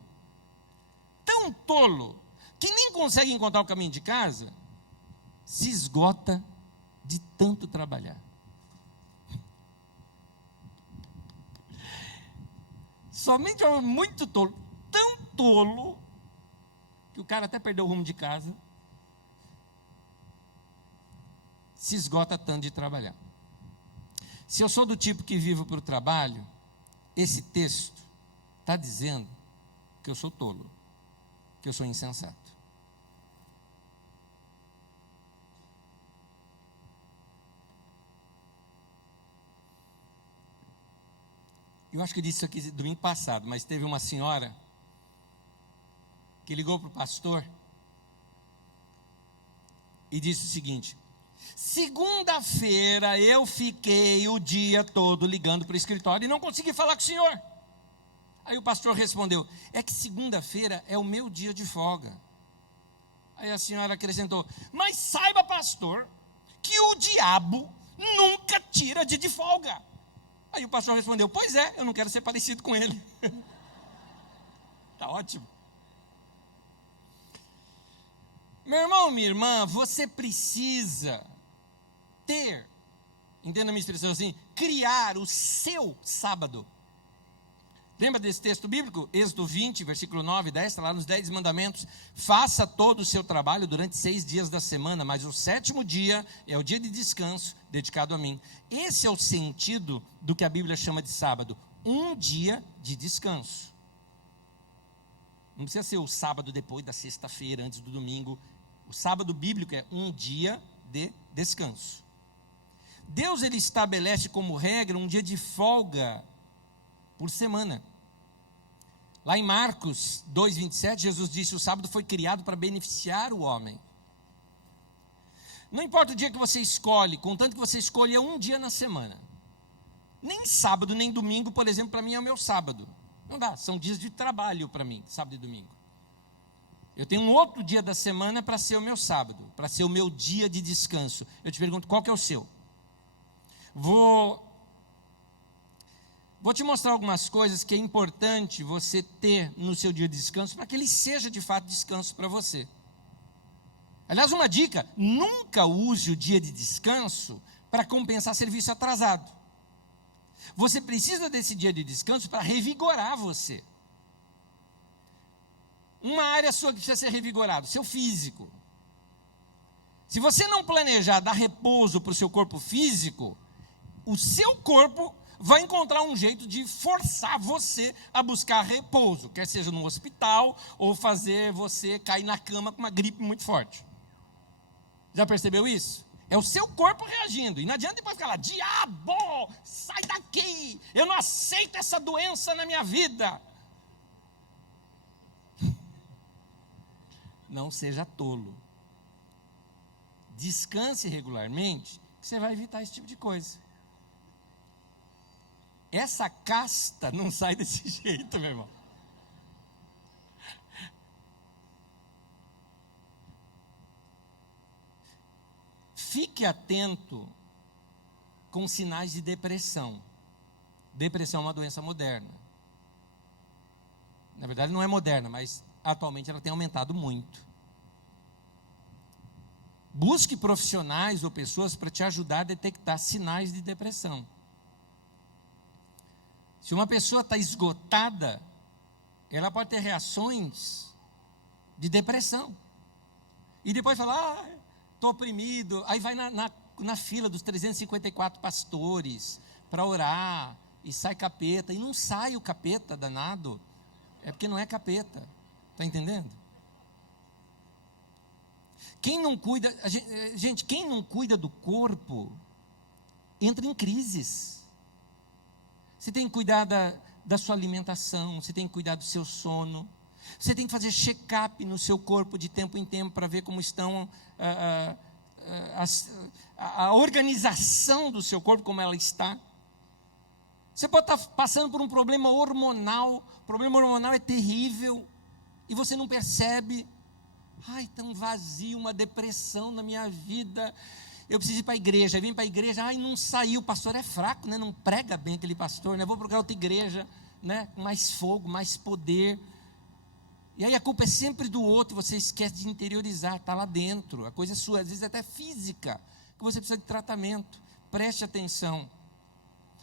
tão tolo, que nem consegue encontrar o caminho de casa, se esgota de tanto trabalhar. Somente um homem muito tolo, tão tolo, que o cara até perdeu o rumo de casa, se esgota tanto de trabalhar. Se eu sou do tipo que vivo para o trabalho, esse texto está dizendo que eu sou tolo, que eu sou insensato. Eu acho que eu disse isso aqui domingo passado, mas teve uma senhora que ligou para o pastor e disse o seguinte, segunda-feira eu fiquei o dia todo ligando para o escritório e não consegui falar com o senhor. Aí o pastor respondeu, é que segunda-feira é o meu dia de folga. Aí a senhora acrescentou, mas saiba, pastor, que o diabo nunca tira dia de folga. Aí o pastor respondeu, pois é, eu não quero ser parecido com ele. Tá ótimo. Meu irmão, minha irmã, você precisa ter, entenda a minha expressão assim, criar o seu sábado. Lembra desse texto bíblico? Êxodo 20, versículo 9 e 10, está lá nos 10 mandamentos. Faça todo o seu trabalho durante 6 dias da semana, mas o 7º dia é o dia de descanso dedicado a mim. Esse é o sentido do que a Bíblia chama de sábado. Um dia de descanso. Não precisa ser o sábado depois da sexta-feira, antes do domingo. O sábado bíblico é um dia de descanso. Deus, ele estabelece como regra um dia de folga por semana. Lá em Marcos 2:27, Jesus disse: o sábado foi criado para beneficiar o homem. Não importa o dia que você escolhe, contanto que você escolha um dia na semana. Nem sábado, nem domingo, por exemplo, para mim é o meu sábado. Não dá, são dias de trabalho para mim, sábado e domingo. Eu tenho um outro dia da semana para ser o meu sábado, para ser o meu dia de descanso. Eu te pergunto, qual que é o seu? Vou te mostrar algumas coisas que é importante você ter no seu dia de descanso, para que ele seja de fato descanso para você. Aliás, uma dica: nunca use o dia de descanso para compensar serviço atrasado. Você precisa desse dia de descanso para revigorar você. Uma área sua que precisa ser revigorada, seu físico. Se você não planejar dar repouso para o seu corpo físico, o seu corpo vai encontrar um jeito de forçar você a buscar repouso, quer seja no hospital ou fazer você cair na cama com uma gripe muito forte. Já percebeu isso? É o seu corpo reagindo, e não adianta depois ficar lá: diabo, sai daqui, eu não aceito essa doença na minha vida. Não seja tolo. Descanse regularmente, que você vai evitar esse tipo de coisa. Essa casta não sai desse jeito, meu irmão. Fique atento com sinais de depressão. Depressão é uma doença moderna. Na verdade não é moderna, mas atualmente ela tem aumentado muito. Busque profissionais ou pessoas para te ajudar a detectar sinais de depressão. Se uma pessoa está esgotada, ela pode ter reações de depressão. E depois fala: estou oprimido. Aí vai na fila dos 354 pastores para orar, e sai capeta. E não sai o capeta danado, é porque não é capeta. Está entendendo? Quem não cuida, gente, quem não cuida do corpo, entra em crises. Você tem que cuidar da sua alimentação, você tem que cuidar do seu sono, você tem que fazer check-up no seu corpo de tempo em tempo para ver como estão a organização do seu corpo, como ela está. Você pode estar passando por um problema hormonal, o problema hormonal é terrível, e você não percebe. Ai, tão vazio, uma depressão na minha vida, eu preciso ir para a igreja. Vem para a igreja, ai, não saiu, o pastor é fraco, né? Não prega bem aquele pastor, né? Vou procurar outra igreja, né? Com mais fogo, mais poder. E aí a culpa é sempre do outro, você esquece de interiorizar, está lá dentro, a coisa é sua, às vezes até física, que você precisa de tratamento. Preste atenção.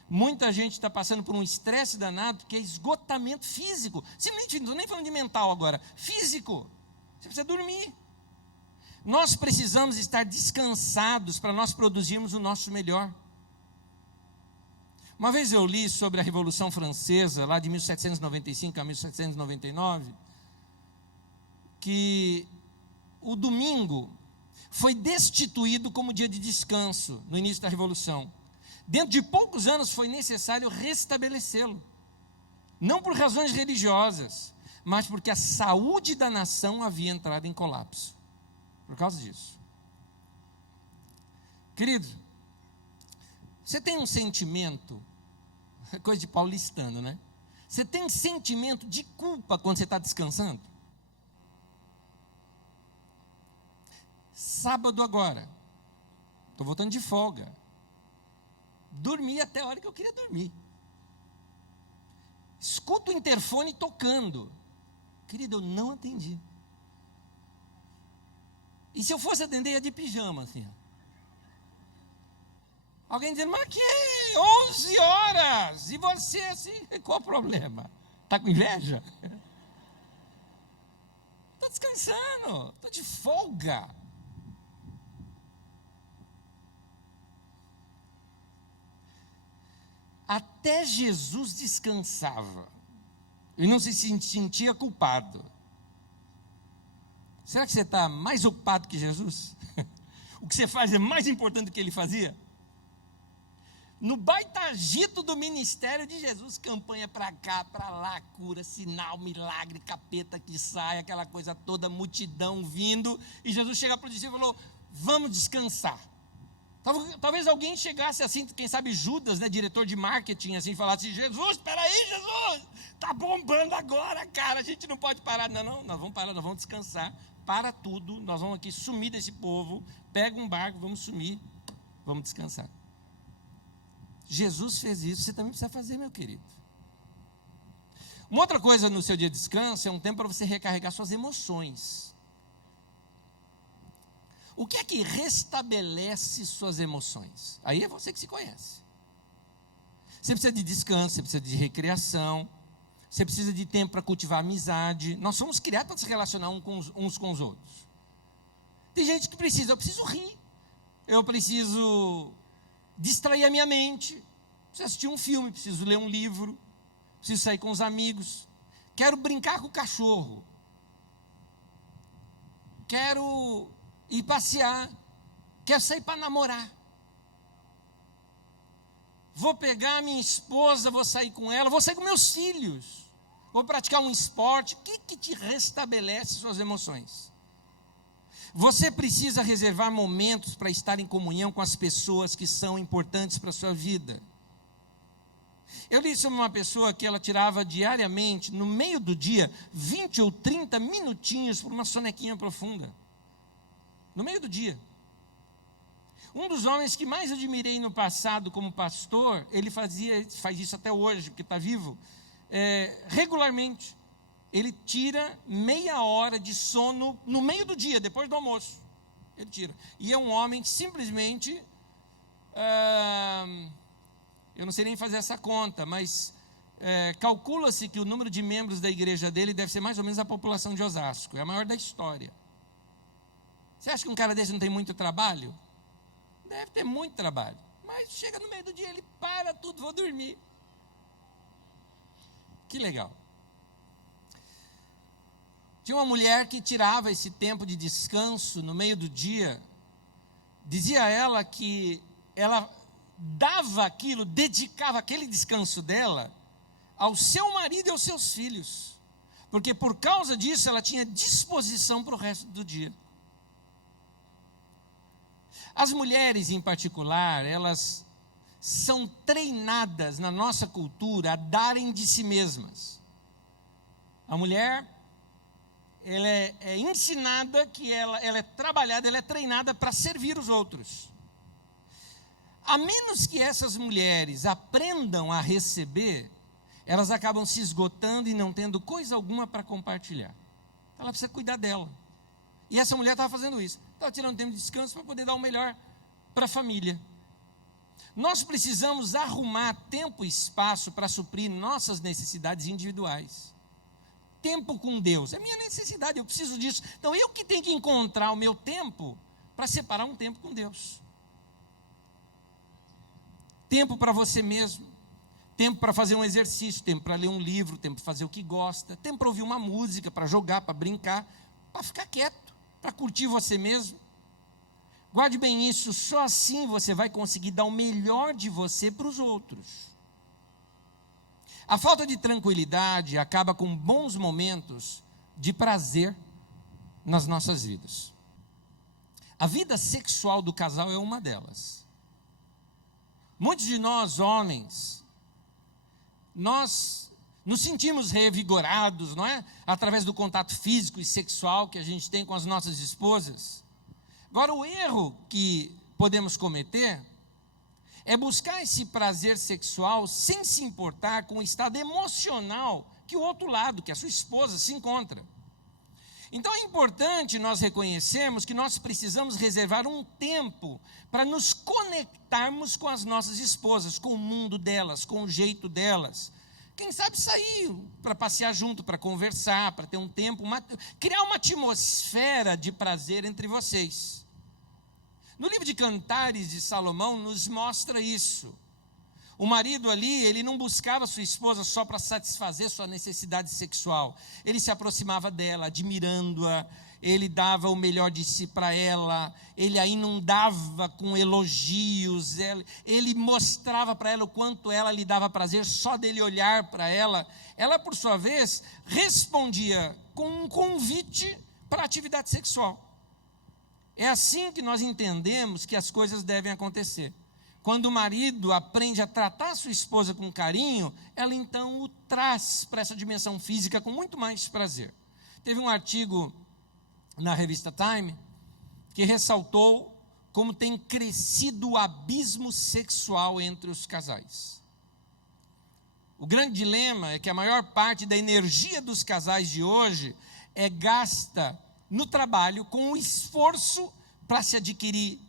Muita gente está passando por um estresse danado, que é esgotamento físico. Simplesmente, não estou nem falando de mental agora, físico. Você precisa dormir. Nós precisamos estar descansados para nós produzirmos o nosso melhor. Uma vez eu li sobre a Revolução Francesa, lá de 1795 a 1799, que o domingo foi destituído como dia de descanso no início da Revolução. Dentro de poucos anos foi necessário restabelecê-lo. Não por razões religiosas, mas porque a saúde da nação havia entrado em colapso. Por causa disso. Querido, você tem um sentimento, coisa de paulistano, né? Você tem um sentimento de culpa quando você está descansando? Sábado agora, estou voltando de folga. Dormi até a hora que eu queria dormir. Escuto o interfone tocando. Querido, eu não atendi. E se eu fosse atender, ia de pijama, assim. Alguém dizendo, mas que 11 horas? E você, assim, qual o problema? Está com inveja? Estou descansando, estou de folga. Até Jesus descansava e não se sentia culpado. Será que você está mais ocupado que Jesus? O que você faz é mais importante do que ele fazia? No baita agito do ministério de Jesus, campanha para cá, para lá, cura, sinal, milagre, capeta que sai, aquela coisa toda, multidão vindo, e Jesus chega para o discípulo e falou, vamos descansar. Talvez alguém chegasse assim, quem sabe Judas, né, diretor de marketing, assim, falasse, Jesus, espera aí, Jesus, está bombando agora, cara, a gente não pode parar. Não, nós vamos parar, nós vamos descansar, para tudo, nós vamos aqui sumir desse povo, pega um barco, vamos sumir, vamos descansar. Jesus fez isso, você também precisa fazer, meu querido. Uma outra coisa no seu dia de descanso é um tempo para você recarregar suas emoções. O que é que restabelece suas emoções? Aí é você que se conhece. Você precisa de descanso, você precisa de recreação, você precisa de tempo para cultivar amizade. Nós somos criados para se relacionar uns com os outros. Tem gente que precisa, eu preciso rir, eu preciso distrair a minha mente, preciso assistir um filme, preciso ler um livro, preciso sair com os amigos, quero brincar com o cachorro, quero ir passear, quero sair para namorar, vou pegar a minha esposa, vou sair com ela, vou sair com meus filhos, vou praticar um esporte. O que te restabelece suas emoções? Você precisa reservar momentos para estar em comunhão com as pessoas que são importantes para a sua vida. Eu li sobre uma pessoa que ela tirava diariamente, no meio do dia, 20 ou 30 minutinhos por uma sonequinha profunda. No meio do dia. Um dos homens que mais admirei no passado como pastor, ele faz isso até hoje, porque está vivo, regularmente. Ele tira meia hora de sono no meio do dia, depois do almoço. Ele tira. E é um homem que simplesmente, eu não sei nem fazer essa conta, mas calcula-se que o número de membros da igreja dele deve ser mais ou menos a população de Osasco. É a maior da história. Você acha que um cara desse não tem muito trabalho? Deve ter muito trabalho. Mas chega no meio do dia, ele para tudo, vou dormir. Que legal. Tinha uma mulher que tirava esse tempo de descanso no meio do dia. Dizia ela que ela dava aquilo, dedicava aquele descanso dela ao seu marido e aos seus filhos. Porque por causa disso ela tinha disposição para o resto do dia. As mulheres em particular, elas são treinadas na nossa cultura a darem de si mesmas. A mulher, ela é ensinada que ela é trabalhada, ela é treinada para servir os outros. A menos que essas mulheres aprendam a receber, elas acabam se esgotando e não tendo coisa alguma para compartilhar. Ela precisa cuidar dela. E essa mulher estava fazendo isso. Estava tirando tempo de descanso para poder dar o melhor para a família. Nós precisamos arrumar tempo e espaço para suprir nossas necessidades individuais. Tempo com Deus, é minha necessidade, eu preciso disso. Então eu que tenho que encontrar o meu tempo para separar um tempo com Deus. Tempo para você mesmo, tempo para fazer um exercício, tempo para ler um livro, tempo para fazer o que gosta, tempo para ouvir uma música, para jogar, para brincar, para ficar quieto, para curtir você mesmo. Guarde bem isso, só assim você vai conseguir dar o melhor de você para os outros. A falta de tranquilidade acaba com bons momentos de prazer nas nossas vidas. A vida sexual do casal é uma delas. Muitos de nós, homens, nós nos sentimos revigorados, não é? Através do contato físico e sexual que a gente tem com as nossas esposas. Agora, o erro que podemos cometer é buscar esse prazer sexual sem se importar com o estado emocional que o outro lado, que a sua esposa, se encontra. Então é importante nós reconhecermos que nós precisamos reservar um tempo para nos conectarmos com as nossas esposas, com o mundo delas, com o jeito delas. Quem sabe sair para passear junto, para conversar, para ter um tempo, criar uma atmosfera de prazer entre vocês. No livro de Cantares de Salomão nos mostra isso. O marido ali, ele não buscava sua esposa só para satisfazer sua necessidade sexual. Ele se aproximava dela, admirando-a, ele dava o melhor de si para ela, ele a inundava com elogios, ele mostrava para ela o quanto ela lhe dava prazer só dele olhar para ela. Ela, por sua vez, respondia com um convite para a atividade sexual. É assim que nós entendemos que as coisas devem acontecer. Quando o marido aprende a tratar a sua esposa com carinho, ela então o traz para essa dimensão física com muito mais prazer. Teve um artigo na revista Time que ressaltou como tem crescido o abismo sexual entre os casais. O grande dilema é que a maior parte da energia dos casais de hoje é gasta no trabalho com o esforço para se adquirir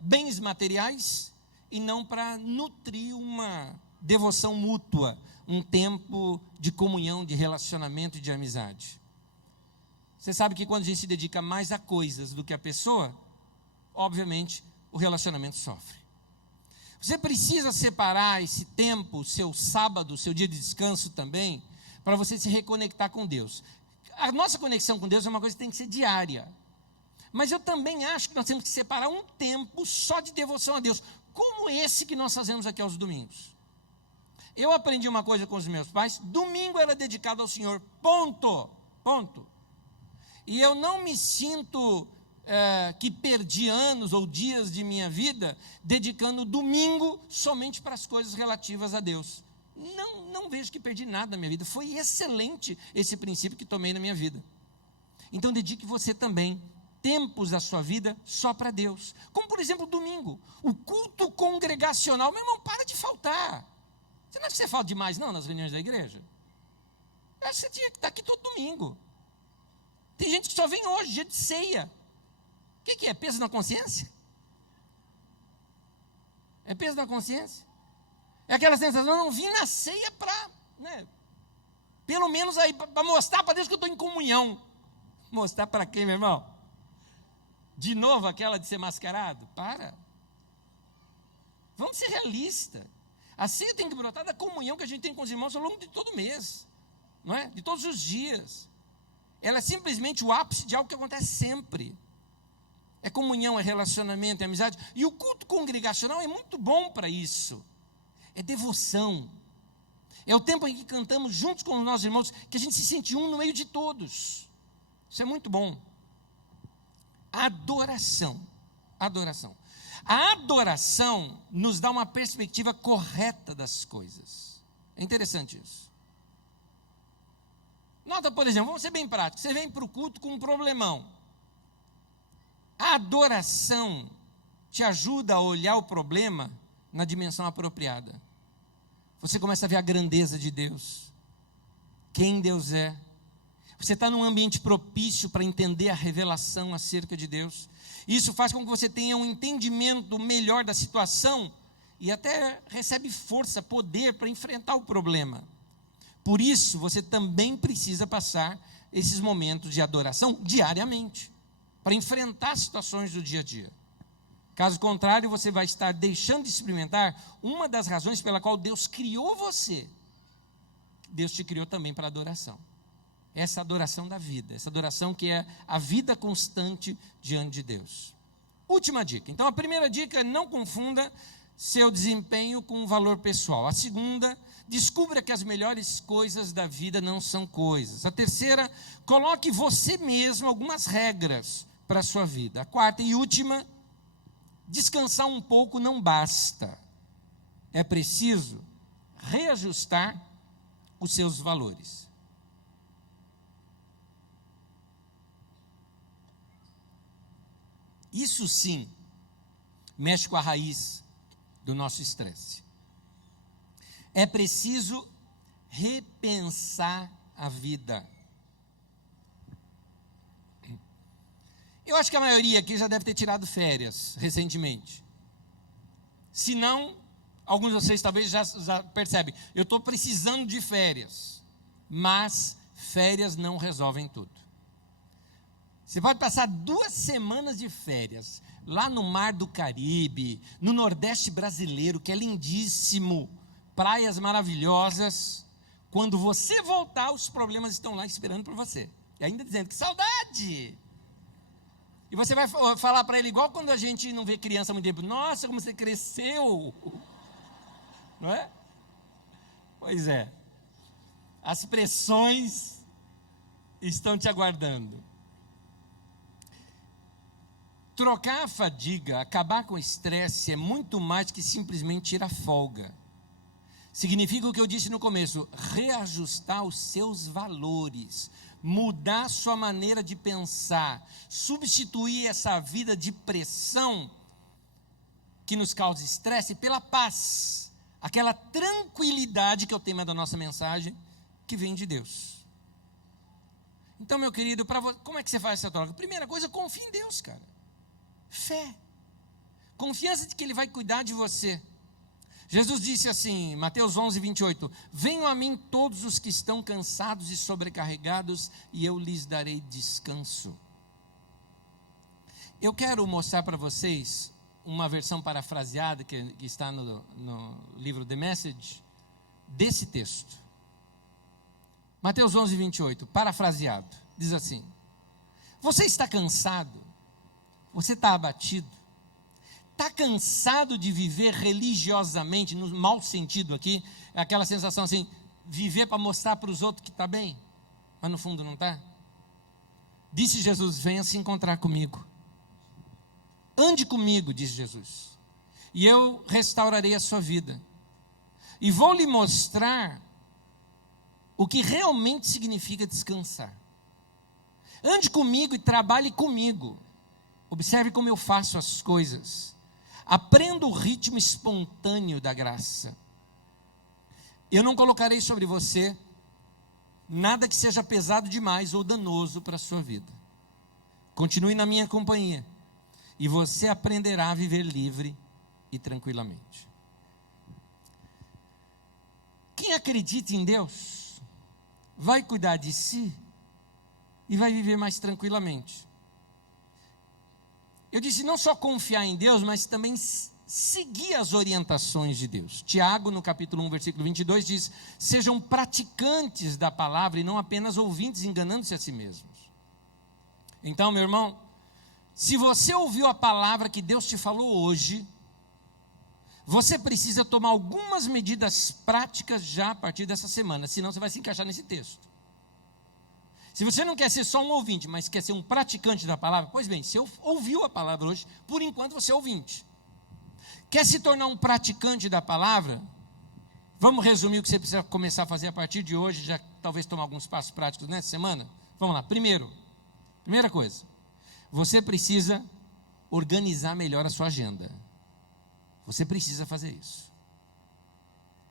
bens materiais e não para nutrir uma devoção mútua, um tempo de comunhão, de relacionamento e de amizade. Você sabe que quando a gente se dedica mais a coisas do que a pessoa, obviamente o relacionamento sofre. Você precisa separar esse tempo, seu sábado, seu dia de descanso também, para você se reconectar com Deus. A nossa conexão com Deus é uma coisa que tem que ser diária. Mas eu também acho que nós temos que separar um tempo só de devoção a Deus, como esse que nós fazemos aqui aos domingos. Eu aprendi uma coisa com os meus pais: domingo era dedicado ao Senhor, ponto. E eu não me sinto que perdi anos ou dias de minha vida dedicando domingo somente para as coisas relativas a Deus. Não vejo que perdi nada na minha vida. Foi excelente esse princípio que tomei na minha vida. Então dedique você também tempos da sua vida só para Deus. Como, por exemplo, domingo, o culto congregacional. Meu irmão, para de faltar. Você não acha que você falta demais, não, nas reuniões da igreja? Você tinha que estar aqui todo domingo. Tem gente que só vem hoje, dia de ceia. O que é? Peso na consciência? É peso na consciência? É aquela sensação: eu não vim na ceia para, pelo menos aí, para mostrar para Deus que eu estou em comunhão. Mostrar para quem, meu irmão? De novo aquela de ser mascarado? Para. Vamos ser realistas. A ceia tem que brotar da comunhão que a gente tem com os irmãos ao longo de todo o mês, não é? De todos os dias. Ela é simplesmente o ápice de algo que acontece sempre. É comunhão, é relacionamento, é amizade. E o culto congregacional é muito bom para isso. É devoção. É o tempo em que cantamos juntos com os nossos irmãos, que a gente se sente um no meio de todos. Isso é muito bom. Adoração. A adoração nos dá uma perspectiva correta das coisas. É interessante isso. Nota, por exemplo, vamos ser bem práticos. Você vem para o culto com um problemão. A adoração te ajuda a olhar o problema na dimensão apropriada. Você começa a ver a grandeza de Deus, quem Deus é. Você está num ambiente propício para entender a revelação acerca de Deus. Isso faz com que você tenha um entendimento melhor da situação e até recebe força, poder para enfrentar o problema. Por isso, você também precisa passar esses momentos de adoração diariamente, para enfrentar situações do dia a dia. Caso contrário, você vai estar deixando de experimentar uma das razões pela qual Deus criou você. Deus te criou também para adoração. Essa adoração da vida, essa adoração que é a vida constante diante de Deus. Última dica. Então, a primeira dica: não confunda seu desempenho com um valor pessoal. A segunda: descubra que as melhores coisas da vida não são coisas. A terceira: coloque você mesmo algumas regras para a sua vida. A quarta e última: descansar um pouco não basta. É preciso reajustar os seus valores. Isso sim mexe com a raiz do nosso estresse. É preciso repensar a vida. Eu acho que a maioria aqui já deve ter tirado férias recentemente. Se não, alguns de vocês talvez já percebem. Eu estou precisando de férias. Mas férias não resolvem tudo. Você pode passar 2 semanas de férias lá no Mar do Caribe, no Nordeste brasileiro, que é lindíssimo, praias maravilhosas. Quando você voltar, os problemas estão lá esperando por você. E ainda dizendo, que saudade! E você vai falar para ele igual quando a gente não vê criança há muito tempo. Nossa, como você cresceu! Não é? Pois é. As pressões estão te aguardando. Trocar a fadiga, acabar com o estresse é muito mais que simplesmente tirar folga. Significa o que eu disse no começo, reajustar os seus valores, mudar sua maneira de pensar, substituir essa vida de pressão que nos causa estresse pela paz, aquela tranquilidade que é o tema da nossa mensagem, que vem de Deus. Então, meu querido, como é que você faz essa troca? Primeira coisa, confia em Deus, cara. Fé. Confiança de que Ele vai cuidar de você. Jesus disse assim, Mateus 11:28, venham a mim todos os que estão cansados e sobrecarregados, e eu lhes darei descanso. Eu quero mostrar para vocês uma versão parafraseada, que está no livro The Message, desse texto. Mateus 11:28, parafraseado, diz assim, você está cansado? Você está abatido? Está cansado de viver religiosamente, no mau sentido aqui, aquela sensação assim, viver para mostrar para os outros que está bem, mas no fundo não está? Disse Jesus, venha se encontrar comigo. Ande comigo, disse Jesus, e eu restaurarei a sua vida. E vou lhe mostrar o que realmente significa descansar. Ande comigo e trabalhe comigo. Observe como eu faço as coisas. Aprenda o ritmo espontâneo da graça. Eu não colocarei sobre você nada que seja pesado demais ou danoso para a sua vida. Continue na minha companhia e você aprenderá a viver livre e tranquilamente. Quem acredita em Deus vai cuidar de si e vai viver mais tranquilamente. Eu disse não só confiar em Deus, mas também seguir as orientações de Deus. Tiago, no capítulo 1, versículo 22, diz, sejam praticantes da palavra e não apenas ouvintes, enganando-se a si mesmos. Então, meu irmão, se você ouviu a palavra que Deus te falou hoje, você precisa tomar algumas medidas práticas já a partir dessa semana, senão você vai se encaixar nesse texto. Se você não quer ser só um ouvinte, mas quer ser um praticante da palavra, pois bem, se ouviu a palavra hoje, por enquanto você é ouvinte. Quer se tornar um praticante da palavra? Vamos resumir o que você precisa começar a fazer a partir de hoje, já talvez tomar alguns passos práticos nessa semana? Vamos lá, primeira coisa, você precisa organizar melhor a sua agenda. Você precisa fazer isso.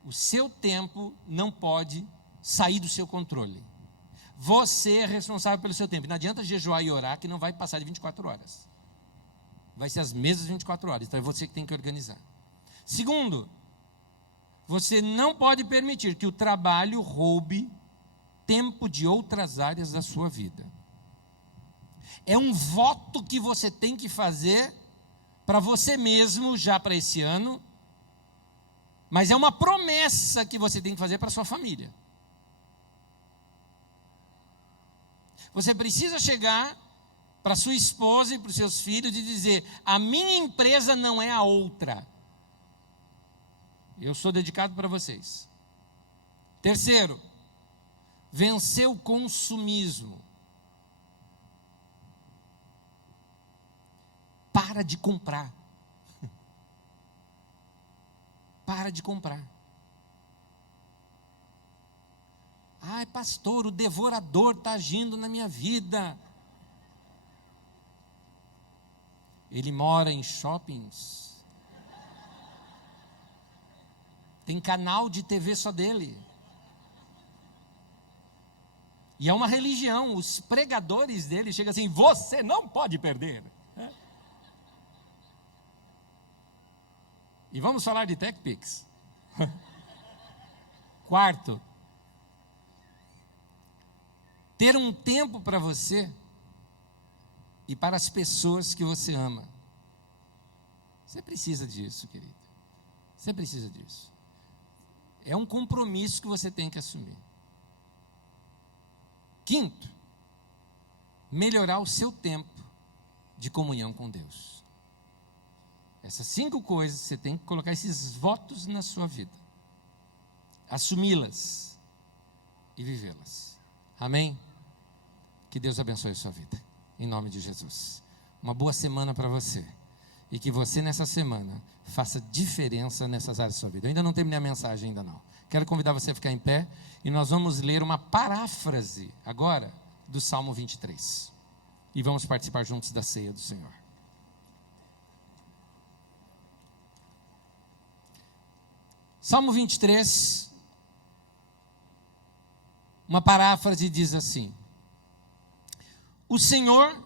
O seu tempo não pode sair do seu controle. Você é responsável pelo seu tempo. Não adianta jejuar e orar que não vai passar de 24 horas. Vai ser as mesmas 24 horas. Então é você que tem que organizar. Segundo, você não pode permitir que o trabalho roube tempo de outras áreas da sua vida. É um voto que você tem que fazer para você mesmo já para esse ano, mas é uma promessa que você tem que fazer para a sua família. Você precisa chegar para sua esposa e para os seus filhos e dizer, a minha empresa não é a outra. Eu sou dedicado para vocês. Terceiro, vencer o consumismo. Para de comprar. Para de comprar. Ai, pastor, o devorador está agindo na minha vida. Ele mora em shoppings. Tem canal de TV só dele. E é uma religião, os pregadores dele chegam assim: você não pode perder. E vamos falar de TechPix. Quarto, ter um tempo para você e para as pessoas que você ama. Você precisa disso, querido. Você precisa disso. É um compromisso que você tem que assumir. Quinto, melhorar o seu tempo de comunhão com Deus. Essas 5 coisas, você tem que colocar esses votos na sua vida. Assumi-las e vivê-las. Amém? Que Deus abençoe a sua vida. Em nome de Jesus. Uma boa semana para você. E que você nessa semana faça diferença nessas áreas da sua vida. Eu ainda não terminei a mensagem, ainda não. Quero convidar você a ficar em pé. E nós vamos ler uma paráfrase agora do Salmo 23. E vamos participar juntos da ceia do Senhor. Salmo 23, uma paráfrase diz assim: o Senhor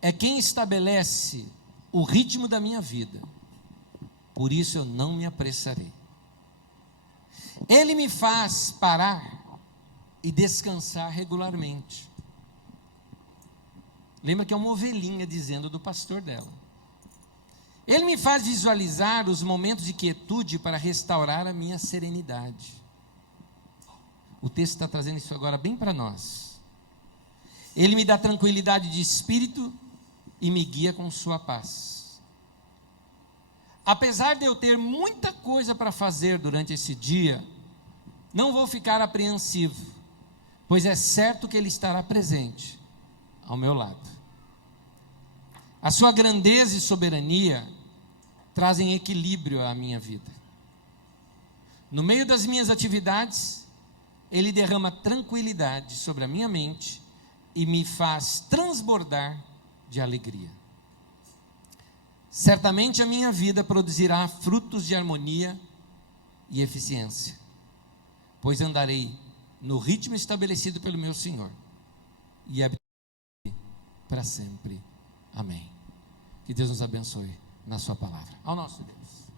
é quem estabelece o ritmo da minha vida, por isso eu não me apressarei. Ele me faz parar e descansar regularmente. Lembra que é uma ovelhinha dizendo do pastor dela. Ele me faz visualizar os momentos de quietude para restaurar a minha serenidade. O texto está trazendo isso agora bem para nós. Ele me dá tranquilidade de espírito e me guia com sua paz. Apesar de eu ter muita coisa para fazer durante esse dia, não vou ficar apreensivo, pois é certo que Ele estará presente ao meu lado. A sua grandeza e soberania trazem equilíbrio à minha vida. No meio das minhas atividades, Ele derrama tranquilidade sobre a minha mente e me faz transbordar de alegria. Certamente a minha vida produzirá frutos de harmonia e eficiência, pois andarei no ritmo estabelecido pelo meu Senhor e habitarei para sempre. Amém. Que Deus nos abençoe na sua palavra. Ao nosso Deus.